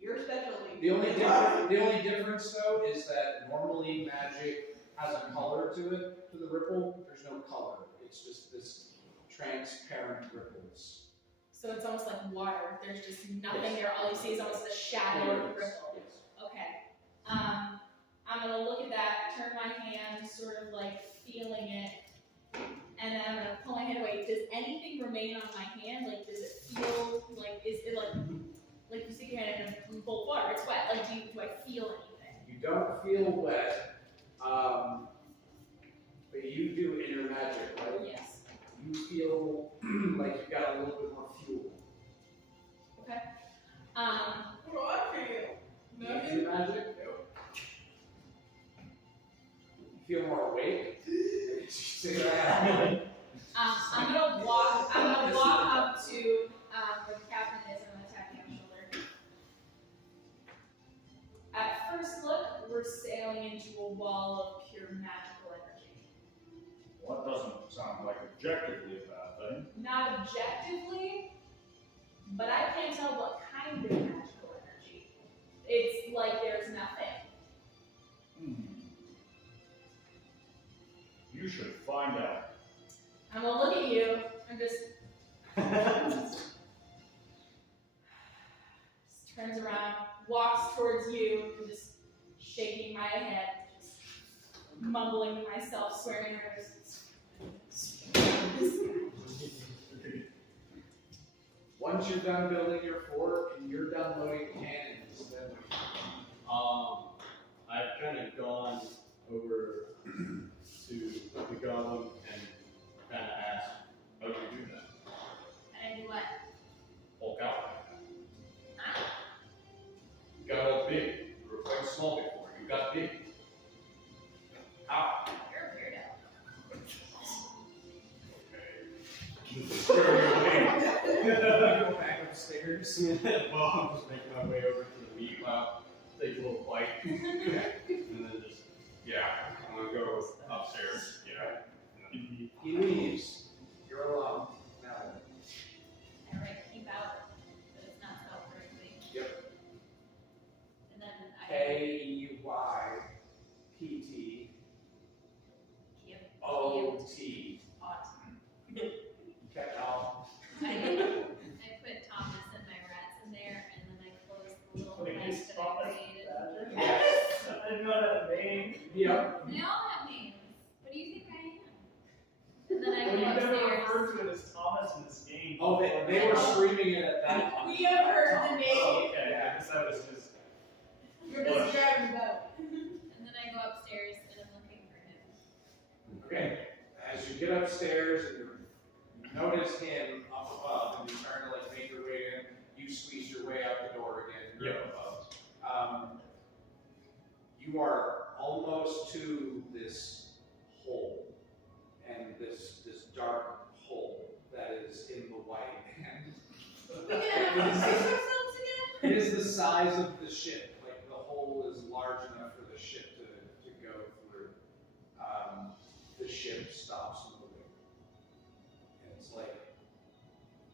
Your specialty. The only difference though is that normally magic has a color to it, to the ripple. There's no color. It's just this transparent ripples. so it's almost like water, there's just nothing Yes. there, all you see is almost the shadow of the Yes. ripple. Yes. Okay. turn my hand, sort of like feeling it, and then I'm gonna pull my hand away. Does anything remain on my hand? Like, does it feel like, is it like you stick your hand in a bowl of water, it's wet. Like, do I feel anything? You don't feel wet, but you do inner magic, right? Yes. You feel like you got a little bit more fuel. Okay. What do I feel? You Nothing. do magic? You feel more awake? Did you say that? I'm gonna walk up to where the captain is, and I'm gonna tap him on the shoulder. At first look, we're sailing into a wall of pure magical energy. Well, that doesn't sound like objectively a bad thing. Not objectively, but I can't tell what kind of magical energy. It's like there's nothing. You should find out. I'm gonna look at you and just turns around, walks towards you, and just shaking my head, just mumbling to myself, swearing words. Once you're done building your fort and you're done loading cannons, then I've kind of gone over to the golem and kind of asked, how do you do that? And I do what? Hulk out. Huh? You got all big. You were quite small before. You got big. How? You're a weirdo. go back upstairs. Well, I'm just making my way over to the meat pile, take a little bite, and then just, yeah, I'm gonna go upstairs, yeah. He leaves. You're alone. Now, I write keep out, but it's not spelled correctly. yep. And then I Keypt. OT. ought. Okay, I'll. I put Thomas and my rats in there, and then I closed the little Wait, place is that Thomas I created. Yes. I didn't know that name. Yep. They all have names. What do you think I am? And then I Well, you go never upstairs. referred to it as Thomas in this game. Oh, they were screaming it at that time. We have heard the name. Oh, okay, I guess that was just. You're just grabbing the belt. And then I go upstairs and I'm looking for him. Okay. As you get upstairs and you notice him up above, and you turn to like make your way in, you squeeze your way out the door again. You're up above. You are almost to this hole, and this dark hole that is in the white. It is the size of the ship. Like the hole is large enough for the ship to go through. The ship stops moving. And it's like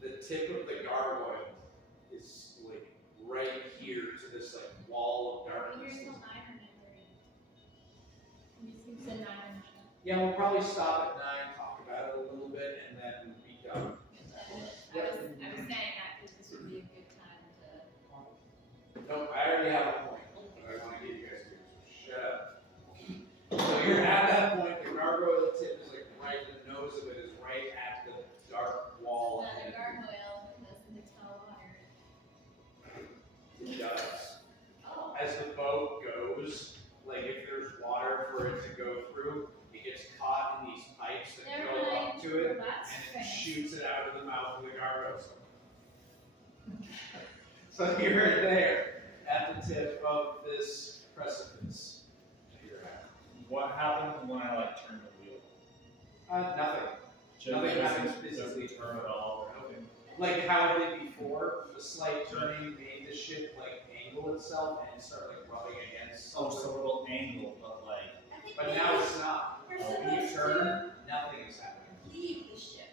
the tip of the gargoyle is like right here to this like wall of darkness. You're still 9 or 9:30. You said 9. Yeah, we'll probably stop at 9, talk about it a little bit, and then be done. I was saying that because this would be a good time to. No, I already have a point, but I want to get you guys to shut up. So you're at that point, the gargoyle tip is like right, the nose of it is right at the dark wall. Another and gargoyle doesn't expel water. it does. Oh. As the boat goes, like if there's water for it to go through, it gets caught in these pipes that Never go mind. up to it, That's and it fair. shoots it out of the mouth of the gargoyle. So you're there at the tip of this precipice. You're at. What happened when I like turned the wheel? Nothing. Nothing happens physically. Turn it all. Okay. Like how it did before, the slight turning made the ship like angle itself and start like rubbing against Oh, something. so a little angle, but like. I think But now it's not. we're When you supposed turn, to nothing is happening. leave the ship.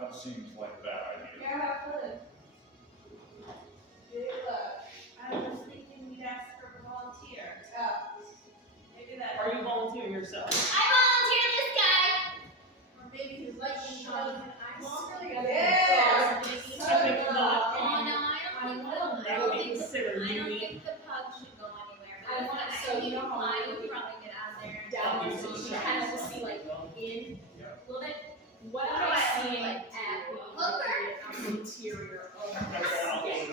That seems like a bad idea. Yeah, have fun. Good luck. I was thinking we'd ask for a volunteer. Maybe that. Are you volunteering yourself? I volunteer this guy. Or maybe his lightning strike and ice. Yeah. I think not. Oh no, I don't think That would be considered I don't unique. think the pug should go anywhere. I want because so you know how I would probably get out there. down there, so you kind of will see like in a little bit. What am I seeing at the interior of this game?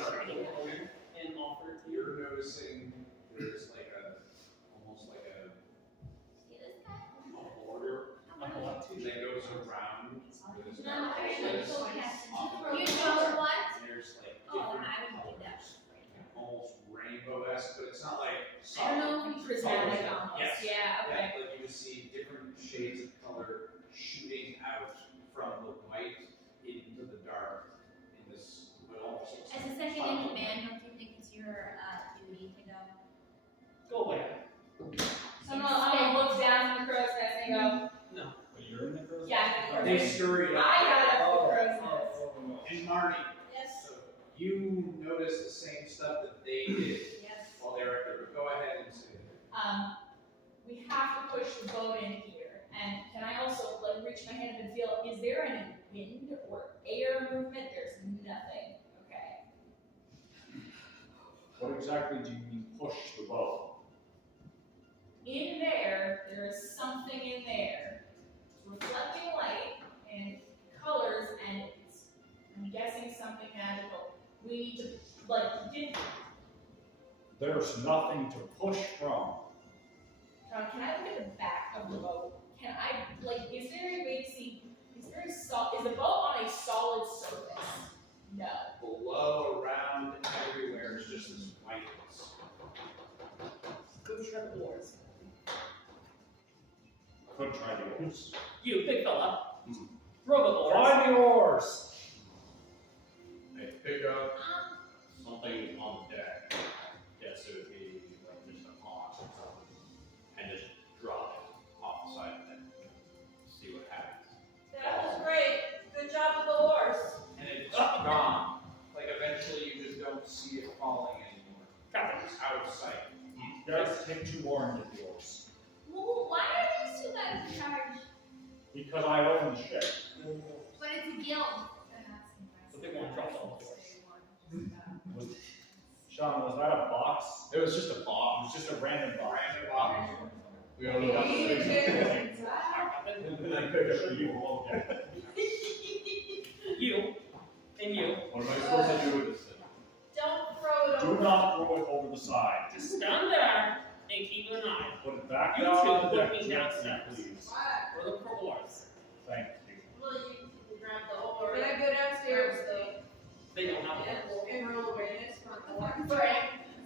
And offer to You're noticing there's like almost like a border that goes around. There's No, I there's didn't know off- you know what? There's like Oh, different, I would need that. almost rainbow-esque, but it's not like I don't know if you prismatic almost. Yes. Yeah, okay. Like you would see different shades of color shooting out from the white into the dark in this, what almost looks As like a second in tunnel. command, don't you think it's your duty to go? Go away. So I'm gonna look down from the crow's nest and go, But you're in the crow's yeah, They scurry up. I got it Oh, for the crow's nest. And Marnie, Yes. so you notice the same stuff that they did Yes. while they were up there. Go ahead and say it. We have to push the boat in here. And can I also like reach my hand and feel, is there any wind or air movement? There's nothing. Okay. What exactly do you mean push the boat? In there is something in there. It's reflecting light and colors, and it's, I'm guessing, something magical. We need to, like, There's nothing to push from. can I look at the back of the boat? Can I, like, is there a way to see, is the boat on a solid surface? No. Below, around, everywhere is just this whiteness. Go shut the doors. Could try the oars. You, big fella. Throw the doors. Find the oars! They pick up something on the deck. Yes, it would be like just a pond or something. And just drop it off the side of it. See what happens. That was great. Good job with the horse. And it's gone. Like eventually you just don't see it falling anymore. It's out of sight. Guys, take 2 more and get the oars. Well, why are these two guys in charge? Because I own the ship. But it's a guild. But they won't drop all the doors. Sean, was that a box? It was just a It box. was just a random box. We only got You the did. And then pick up the evil object. You, and you, What am I supposed to do with this thing? Don't throw it Do over. not throw it over the side. just stand there and keep an eye Put it back You down two on the deck, looking downstairs. please. for the doors. Thank you. Well, you can grab the oar. When I go downstairs They don't have doors. and roll awareness for one. Frank.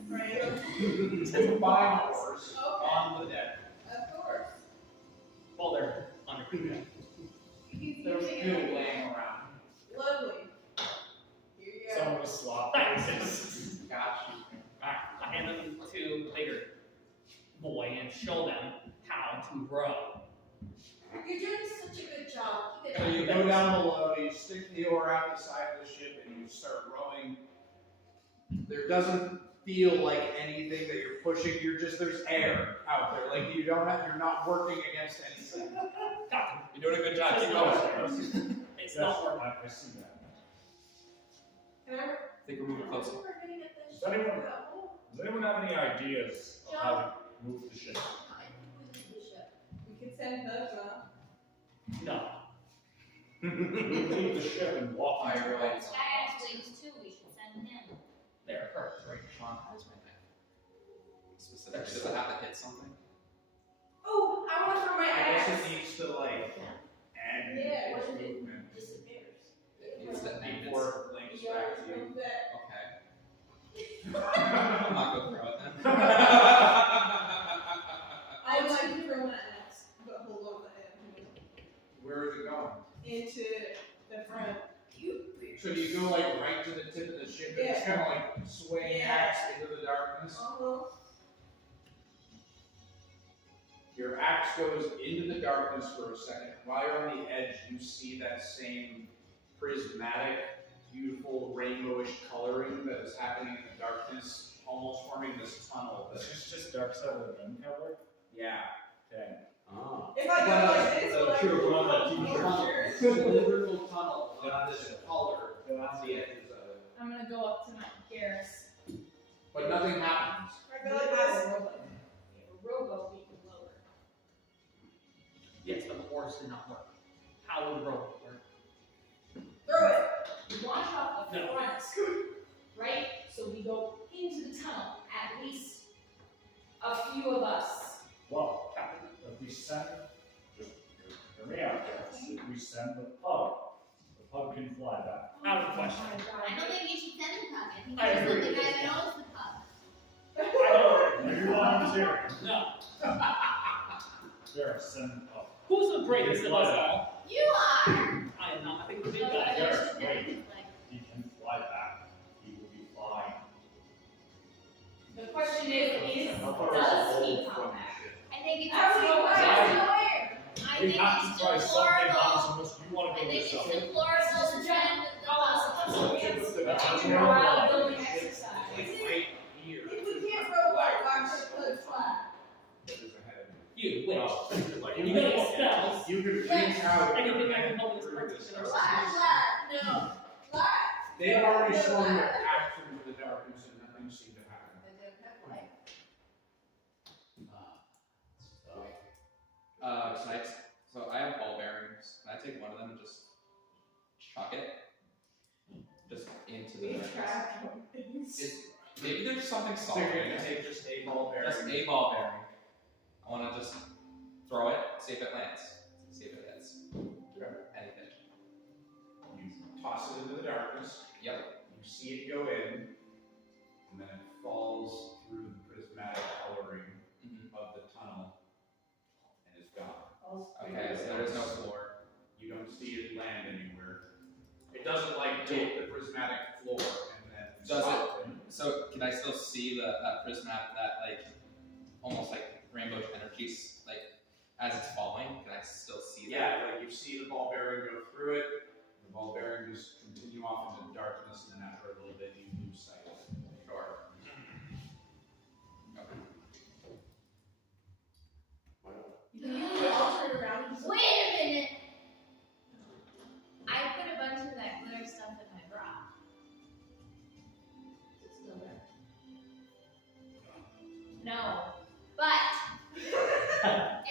You find oars on the deck. Of course. Well, they're under control. There's two laying around. Lovely. Here you go. Someone was sloppy. Got you. Alright, I hand them to the bigger boy and show them how to row. You're doing such a good job. Keep it So up. you go down below, you stick the oar out the side of the ship, and you start rowing. There doesn't feel like anything that you're pushing. There's air out there. Like you're not working against anything. You're doing a good job. Keep going. It's not working. I see that. Can I I think we're moving closer. We're gonna get this Does anyone- ship out. Does anyone have any ideas of how to move the ship? We could send Huzma. No. We leave the ship and walk. I realize. That has wings too, we should send him. They're hurt, right? Sean, how's my neck? Specifically, does it have to hit something? Oh, I want to throw my I guess axe. it needs to like end Yeah, its what if it- movement Disappears. It needs to end its. before it links You back to you. remove that. Okay. I'm not gonna throw it then. I would like to throw my axe, but hold on to it. Where is it going? Into the front. So do you go like right to the tip of the ship and just kind of like swing Yeah. axe into the darkness? Uh-huh. Your axe goes into the darkness for a second. While you're on the edge, you see that same prismatic, beautiful rainbowish coloring that is happening in the darkness, almost forming this tunnel. This is just dark side of the moon cover. Yeah. Okay. Ah. If I go like this, will I Sure, put on that Oh, t-shirt. sure. Cylindrical tunnel of this color on the edges of it. I'm gonna go up to my Garrus. But nothing happens. I go like this. Yes, but the horse did not work. How would the robot work? Throw it. We launch off the No. front, right? So we go into the tunnel. At least a few of us. Well, if we send, just hear me out, guys. If we send the pug can fly back. Out of the question. I don't think you should send the pug. I think I you should send agree. the guy that owns the pug. I know, you're volunteering. No. There, send the pug. Who's the bravest of us all? You are! I am not. I think the big Okay, guy. you There, should send wait. his leg. He can fly back. He will be flying. The question is How far does is the he hole come from back? the ship? I think it's How many still flies horrible. nowhere? I We think have it's to try still something horrible. else unless you want I to go think it's yourself. deplorable to send the pug. It's a morale building exercise. Right here. If we can't roll like why should pug fly? There's a head of it. You witch. Oh, like, And you know what spells. You could Yes. reach out. Anything I can help this through this particular stuff. Fly, no. Fly. They've already shown their action in the darkness and nothing seemed to happen. Snipes. So I have ball bearings. Can I take one of them and just chuck it? Just into the darkness. Maybe there's something So solid you're in gonna it. take just a ball bearing. Just a ball bearing. I want to just throw it, see if it lands. See if it hits. Anything. You toss it into the darkness. Yep. You see it go in, and then it falls through the prismatic coloring of the tunnel, and is gone. Okay, so there is no floor. You don't see it land anywhere. It doesn't like hit the prismatic floor and then Does stop. So can I still see that prismatic, that like almost like rainbow energies, like as it's falling? Can I still see that? Yeah, like you see the ball bearing go through it. The ball bearing just continue off into darkness, and then after a little bit, you lose sight of it. Sure. Okay. You all turn around and just Wait a minute! I put a bunch of that glitter stuff in my bra. Is it still there? No. But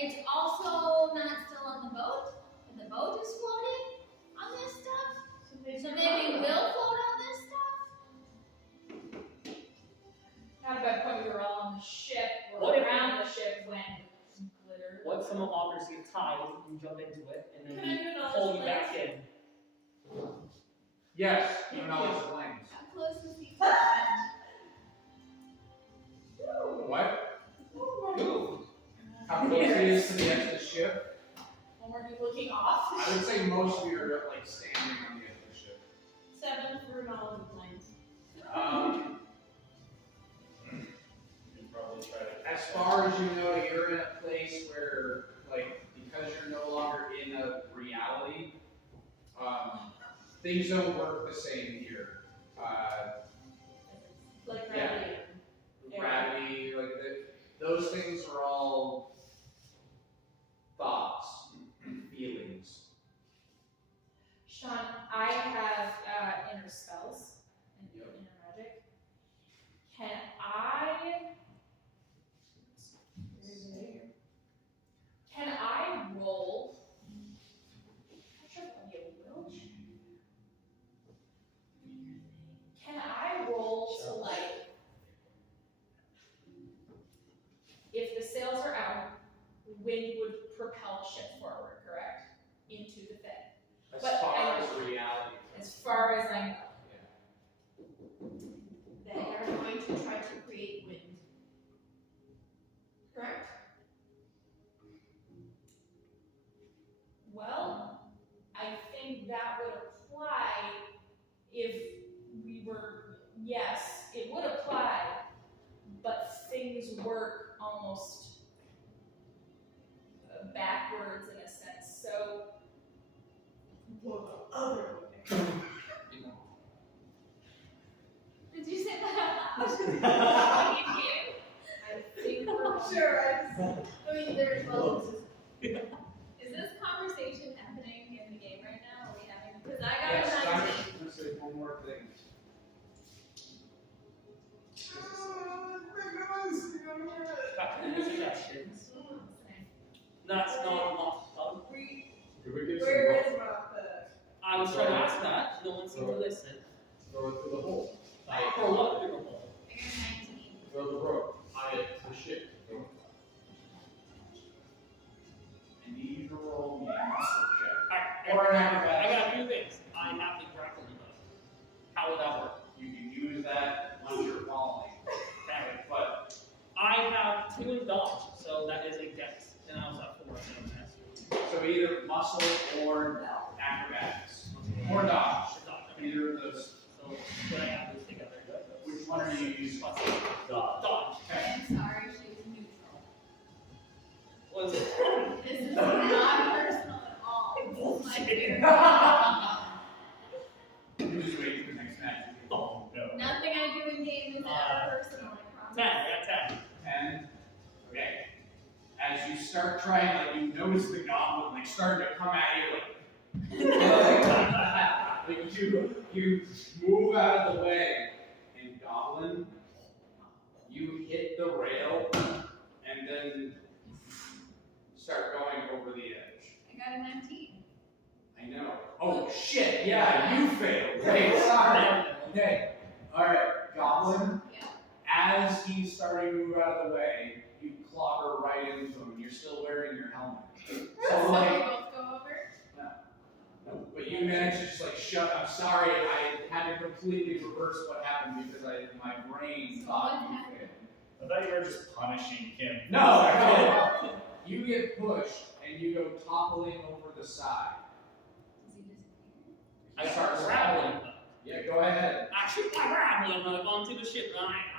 it's also not still on the boat. And the boat is floating on this stuff. So maybe we'll float on this stuff? Not a bad point. We were all on the ship or What if- around the ship when glitter. What if someone offers you a tide, you jump into it, and then Can I we do it on pull this you back place? in? Yes, you know it's flames. How close is he? What? How close it is to the edge of the ship? when we're looking off. I would say most of you are like standing on the edge of the ship. 7 for knowledge of planes. You can probably try to. As far as you know, you're in a place where, like, because you're no longer in a reality, things don't work the same here. Like Yeah. gravity. Gravity, like those things are all thoughts, feelings. Sean, I have inner spells and Yep. inner magic. Can I roll? I'm sure that'll be a will. Can I roll to like, if the sails are out, wind would propel ship forward, correct? Into the thing. As But far I- as reality. As far as I know. They are going to try to create wind. Correct? Well, I think that would apply if we were, yes, it would apply, but things work almost backwards in a sense. So, Blow the other way. Did you say that out loud? I think we're Sure, I mean, there's well. Is this conversation happening in the game right now? Are we having? Because I got Yes, a I'm 19. just gonna say one more thing. Got any suggestions? That's not enough. I was trying to ask that. No one seemed to listen. Throw it through the hole. For what through the hole? I got 19. Throw the rope. Tie it to the ship. I need you to roll me a muscle check. Alright, Or an I acrobatics. got a few things. I have the grappling hook. How would that work? You can use that once you're falling. Okay. But I have 2 in dodge, so that is a dex. And I also have 4 in mastery. so either muscle or acrobatics. Or dodge. Dodge, okay. Either of those. So could I have those together? Which one are you using? Plus Dodge. dodge. Okay. I'm sorry, she was neutral. Was it? This is not personal at all. This is my favorite. You just wait for the next match. Oh, No. Nothing I do in game is ever personal, I 10. promise. I got 10. 10. Okay. As you start trying, like you notice the goblin like starting to come at you like you move out of the way, and goblin, you hit the rail and then start going over the edge. I got a 19. I know. Oh shit, yeah, you failed. Wait, sorry. Okay. Alright, goblin. Yeah. As he's starting to move out of the way, you clobber right into him. You're still wearing your helmet. So we like, both go over? no, but you managed to just like shut. I'm sorry, I had to completely reverse what happened because my brain So thought what you happened? failed. I thought you were just punishing him. No. You get pushed and you go toppling over the side. Does he disappear? I Start got grappling sliding. hook. Yeah, go ahead. I shoot my grappling hook onto the ship.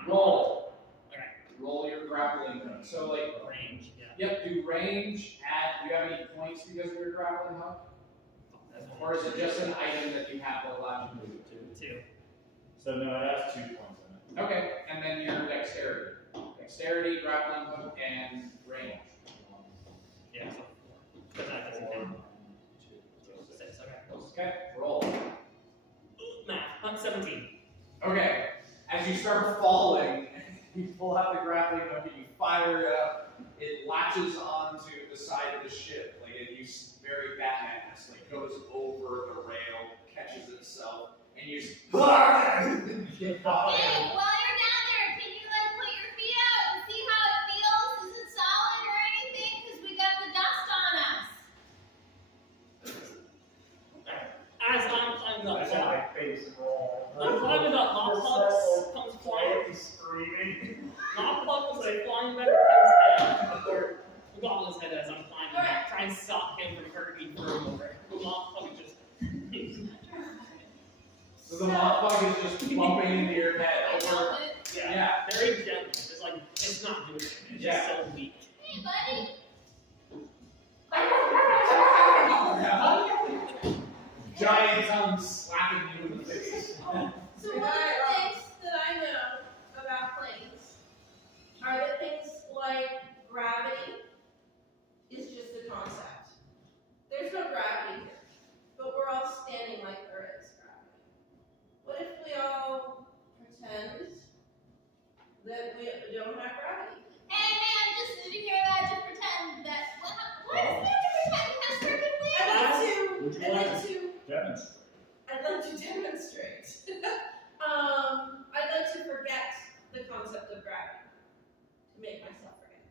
Roll. Okay. Roll your grappling hook. So like, Range, yeah. yep, do range. Do you have any points because of your grappling hook? That's Or is it just an item that you have that allows you to move to? 2. So no, it has 2 points in it. Okay, and then your dexterity. Dexterity, grappling hook, and range. Yeah, so 4. Because that doesn't count. 6, okay. Okay, roll. Math. I'm 17. Okay, as you start falling, you pull out the grappling hook and you fire it up. It latches onto the side of the ship, like it uses very Batman-esque, like goes over the rail, catches itself, and you just get caught in. Hey, while you're down there, can you like put your feet out and see how it feels? Is it solid or anything? Because we got the dust on us. As I'm climbing up, I said my face roll. I'm climbing up, Knockpuck comes flying. He's screaming. Knockpuck was like flying back at his head, or the goblin's head as I'm climbing back, trying to stop him from hurting me through over. The Knockpuck just. So the motherfucker is just bumping into your head I over. love it. Yeah, very gently. It's like, it's not doing it. It's just so weak. Hey, buddy. Giant tongue slapping you in the face. So one of the things that I know about planes are that things like gravity is just a concept. There's no gravity here, but we're all standing like there is gravity. What if we all pretend that we don't have gravity? Hey, man, just did you hear that? Just pretend that. What is there to pretend? We have circuit wheels. Would you like to demonstrate? I'd like to demonstrate. I'd like to forget the concept of gravity. To make myself forget.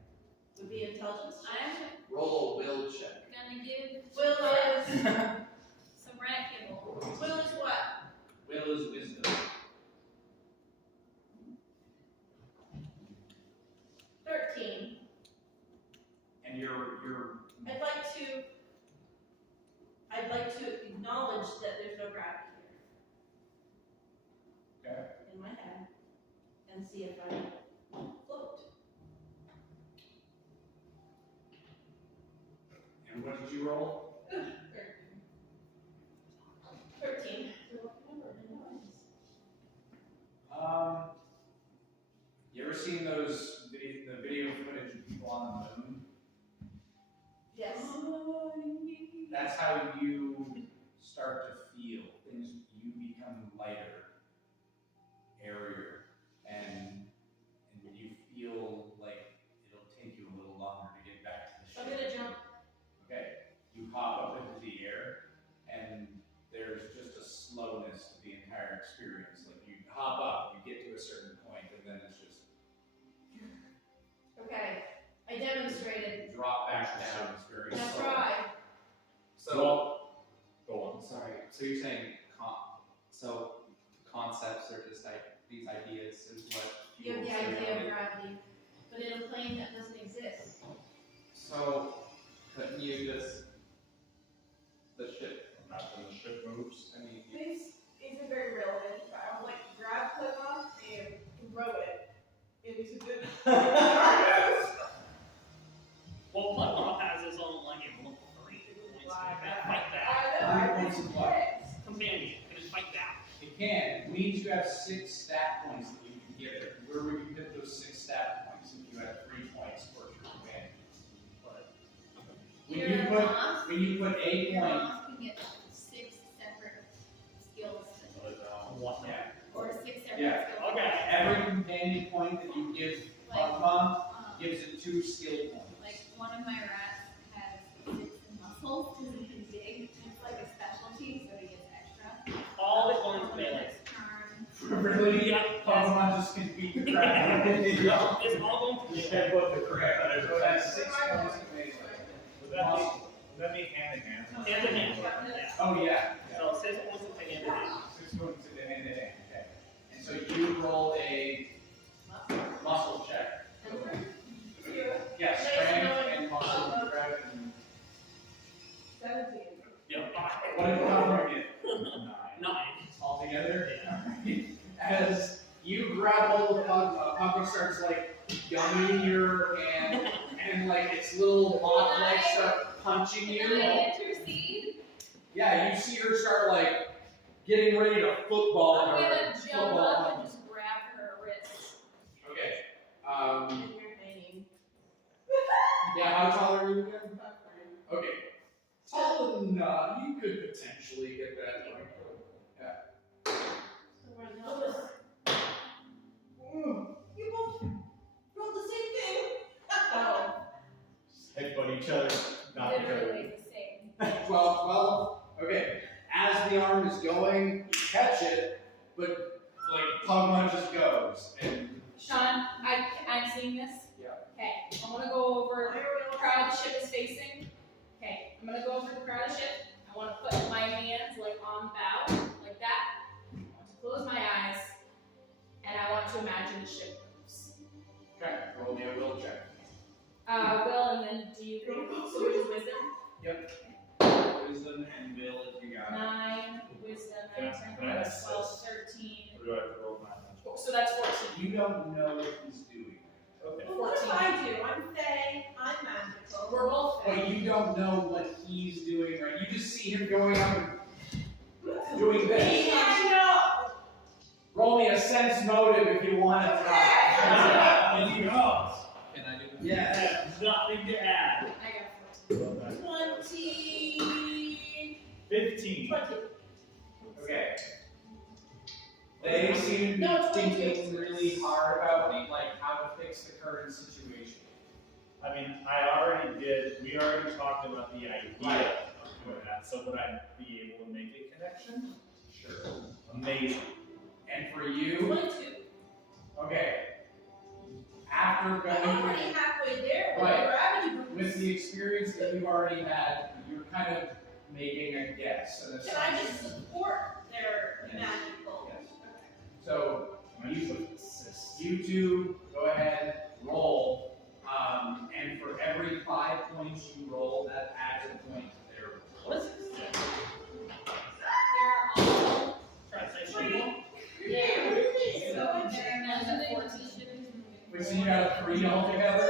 Would be intelligence. I'm Roll a will check. gonna give Will is some rat kibble. Will is what? Will is wisdom. 13. And you're I'd like to acknowledge that there's no gravity here. Okay. In my head. And see if I float. And what did you roll? 13. You ever seen those the video footage of people on the moon? Yes. That's how you start to feel things. You become lighter, airier, and you feel like it'll take you a little longer to get back to the I'm ship. gonna jump. Okay, you hop up into Frustrated. drop back down. It's very That's slow. right. So, Go on. sorry. So you're saying so concepts are just like these ideas is what You have the fuels idea of reality. gravity, but in a plane that doesn't exist. So couldn't you just the ship? Imagine the ship moves. I mean, This isn't very relevant, but I would like to grab Pokemon and throw it into the Well, Pokemon has his own like level 3 points. Why? You can fight that. I know, I Points just of what? did. Companion, can just fight that. It can. It means you have 6 stat points that you can give it. Where would you get those 6 stat points if you had 3 points towards your companion? When Your you put moss, when you put a your point, moss can get 6 separate skills. What? yeah, Or 6 separate Yeah. skills. Okay. every companion point that you give Like, Pokemon gives it 2 skill points. like one of my rats has 6 in muscles because he can dig. It's like a specialty, so he gets extra. All the ones melee. Turn. Really? Yeah. Pokemon just can beat the crap out of it. It's all going to You melee. can't put the correct. So that's 6 points of melee. Would that be hand in hand? Hand in hand. Yeah. Oh yeah. So 6 points of hand in hand. 6 points to the hand in hand. Okay. And so you roll a muscle check. Yeah, strength and muscle and 17. Yep. what did Connor get? 9. Altogether? As you grab hold of Puppy starts like gumming your hand and like its little moth legs start punching Can you. I intercede? Yeah, you see her start like getting ready to football I'm her. gonna jump Football up punch. and just grab her wrist. Okay. And you're hanging. Yeah, how tall are you again? Okay. Tall enough. You could potentially get that. So right now, You both rolled the same thing. oh, Headbutt each other, not each other. Literally the same. 12. Okay. As the arm is going, you catch it, but like Pokemon just goes. And Sean, I'm seeing this. Yeah. Okay, I want to go over the crowd the ship is facing. Okay, I'm gonna go over the crowd of the ship. I want to put my hands like on the bow, like that. I want to close my eyes, and I want to imagine the ship moves. okay, roll me a will check. Will, and then do you so which is wisdom? Wisdom and will if you got it. 9 wisdom, Yeah, 9, 10, that's 12, 13. Or do I have to roll 9? So that's 14. You don't know what he's doing. Okay. Well, what if I do? I'm Faye, I'm magical. We're both But you don't know what he's doing, right? You just see him going up and doing this. I know. Roll me a sense motive if you want to try. And he goes. Can I do that? Yeah. Nothing to add. I got 20. 15. 20. Okay. They seem to be No, 22. thinking really hard about like how to fix the current situation. I mean, we already talked about the idea of doing that, so would I be able to make a connection? Sure. Amazing. And for you, 22. okay. After I'm going already halfway there with Right. the gravity boost. with the experience that you've already had, you're kind of making a guess. An Can I just assumption. support their Yes. magical? Yes. So You assist. you two go ahead, roll, and for every 5 points you roll, that adds a point to their roll. What is this? They're all. Try to say straight. Yeah, really? So they're another 14. Which you got 3 altogether.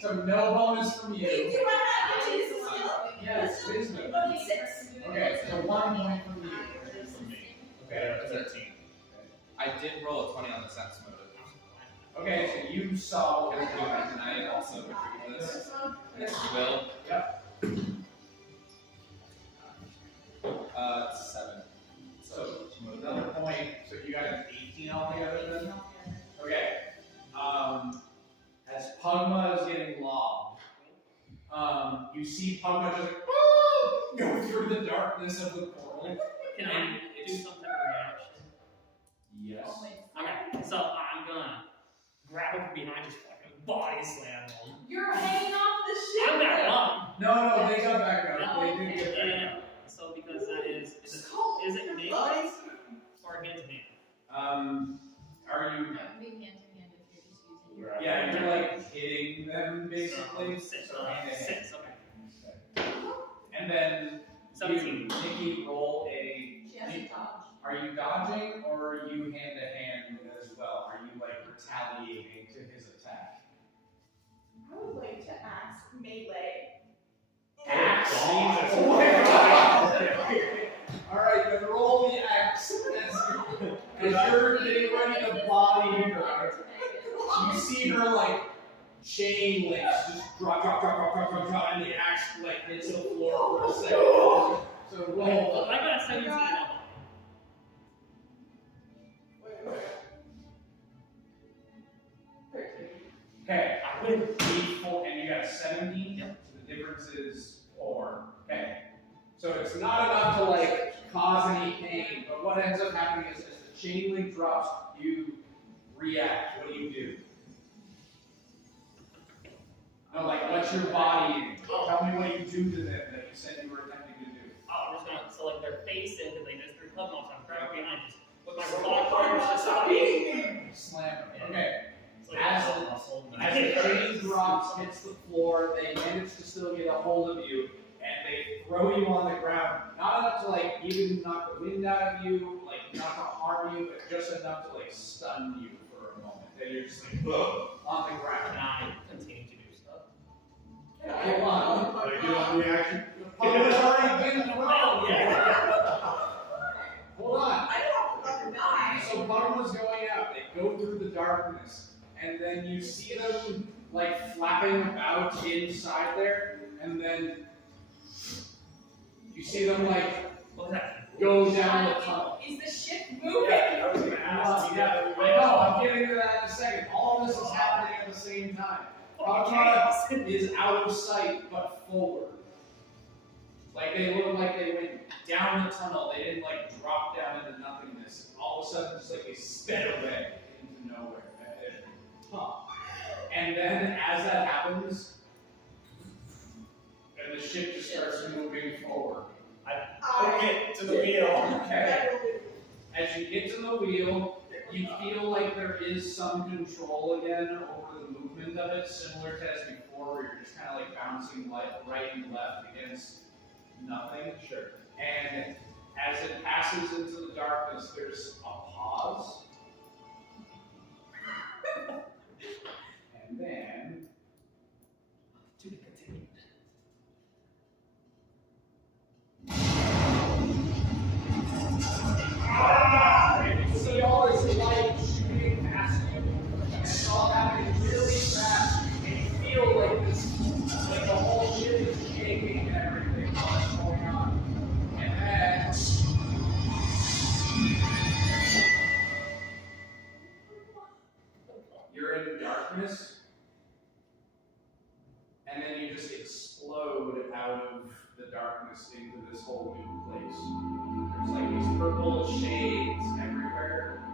So no bonus from Wait, you. do I have to use the skill? Yes, wisdom. Okay, 6. Okay, so 1 point from you. For me. Okay. 13. I did roll a 20 on the sense motive. Okay, so you saw what was Can going on. I also contribute this? This one. Will? Yep. 7. So another point. So you got an 18 altogether then? Okay. As Pugma is getting lobbed, you see Pugma just like, "Woo!" go through the darkness of the portal. Can I do some type of reaction? Yes. Okay, so I'm gonna grab him from behind, just fucking body slam them. You're hanging off the ship. I'm back up. No, they got back up. No, They did get back up. So because that is it melee or hand to hand? Are you? That would be hand to hand if you're just using your. Yeah, you're like hitting them basically. So hand to hand. 6. Okay. And then 17. Nikki, roll a. She has to dodge. Are you dodging or are you hand to hand as well? Are you like retaliating to his attack? I would like to ask melee. Axe. Jesus. Oh my God. All right, then roll the axe as you're getting ready to body her. You see her like chain links just drop, and the axe like hits the floor for a second. So roll. I got 17 on mine. Wait. 13. Okay, I win 8 and you got a 17. Yep. So the difference is 4. Okay. So it's not enough to like cause any pain, but what ends up happening is as the chain link drops, you react. What do you do? No, like what's your body? Tell me what you do to them that you said you were attempting to do. Oh, I'm just gonna select their face in because they just threw pub marks on crack and I just put my robotic arms to stop beating. Slam. Okay. It's like As a the- muscle. As the chain drops, hits the floor, they manage to still get a hold of you, and they throw you on the ground. Not enough to like even knock the wind out of you, like not to harm you, but just enough to like stun you for a moment. Then you're just like on the ground. And I continue to do stuff. Hold on. Are you doing reaction? It was already been thrown. Oh, yeah. Hold on. I don't have to fucking die. So Butterman's going out. They go through the darkness, and then you see them like flapping about inside there, and then you see them like What's that? go down the tunnel. Is the ship moving? Yeah, I was gonna ask. Yeah, I know. I'm getting to that in a second. All of this is happening at the same time. Butterman is out of sight, but forward. Like they look like they went down the tunnel. They didn't like drop down into nothingness. All of a sudden, just like they sped away into nowhere. And then as that happens, and the ship just starts moving forward. Hook it to the wheel. Okay. As you get to the wheel, you feel like there is some control again over the movement of it, similar to as before, where you're just kind of like bouncing right and left against nothing. Sure. And as it passes into the darkness, there's a pause. And then To be continued. and you see all this light shooting past you, and it's all happening really fast, and you feel like this, like the whole ship is shaking and everything, what's going on. And then you're in darkness, and then you just explode out of the darkness into this whole new place. There's like these purple shades everywhere.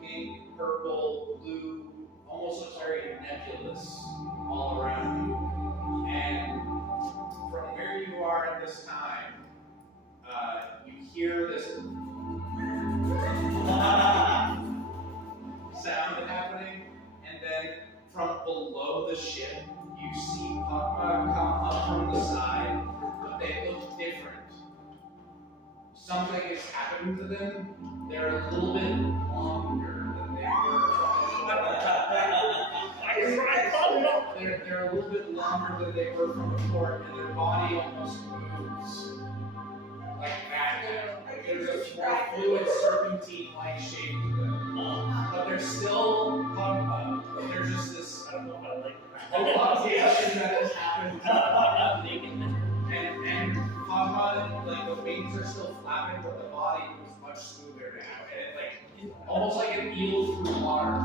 Pink, purple, blue, almost looks very nebulous all around you. And from where you are at this time, you hear this sound happening, and then from below the ship, you see Pugma come up from the side, but they look different. Something has happened to them. They're a little bit longer than they were. They're a little bit longer than they were from before, and their body almost moves like that. There's a more fluid serpentine-like shape to them. But they're still Pugma. They're just this, I don't know if I like elongation that has happened. And Pugma, like the wings are still flapping, but the body moves much smoother now. And it like almost like an eel through water.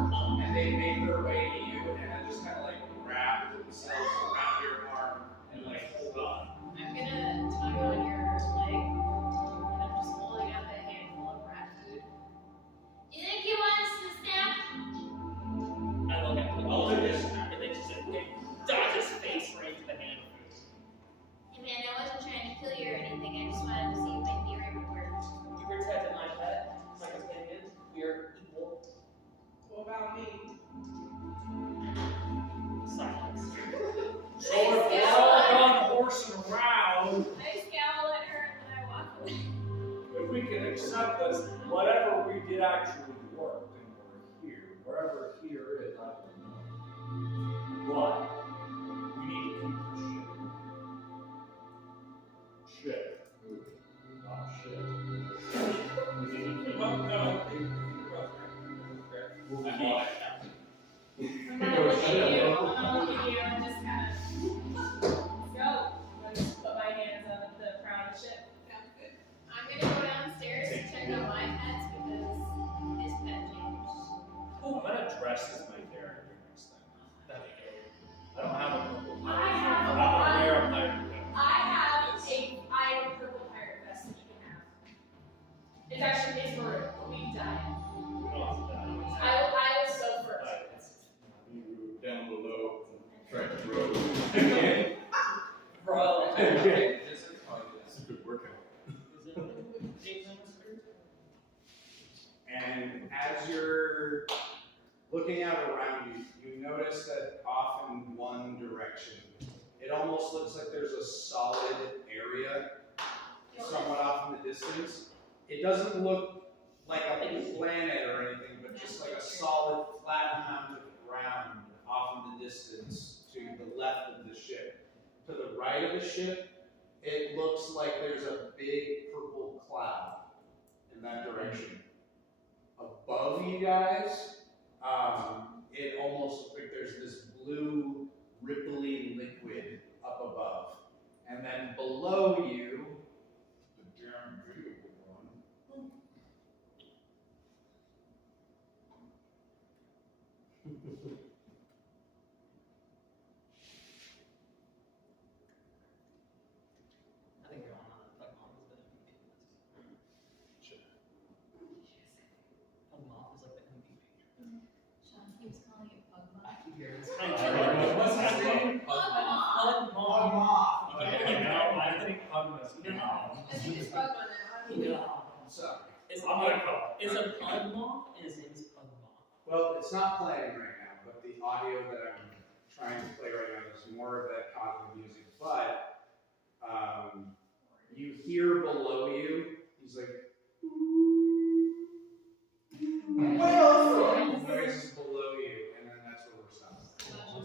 And they make their way to you and then just kind of like wrap themselves around your arm and like hold on. I'm gonna tug on your leg, and I'm just holding up a handful of rat food. You think he wants to snap? I look at the I'll take this. And they just say, Okay, just oh, That's a good workout. Is it James Emerson? And as you're looking out around you, you notice that off in one direction, it almost looks like there's a solid area somewhat off in the distance. It doesn't look like a planet or anything, but just like a solid flat amount of ground off in the distance to the left of the ship. To the right of the ship, it looks like there's a big purple cloud in that direction. Above you guys, it almost looks like there's this blue, ripply liquid up above. And then below you, the damn beautiful one. I think you're on Pugmon is the MVP. Pugmon is like the MVP. Sean keeps calling it Pugma. I keep hearing this. What's his name? Pugmon. I think Pugma's I think it's Pugma now. No. So, Is I'm gonna call it. Is a Pugmon? His name is Pugmon. well, it's not playing right now, but the audio that I'm trying to play right now is more of that cosmic music. But you hear below you, he's like, noises below you, and then that's where we're stopping.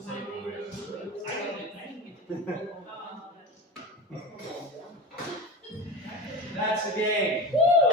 I didn't get to Pugmon. That's the game. Woo!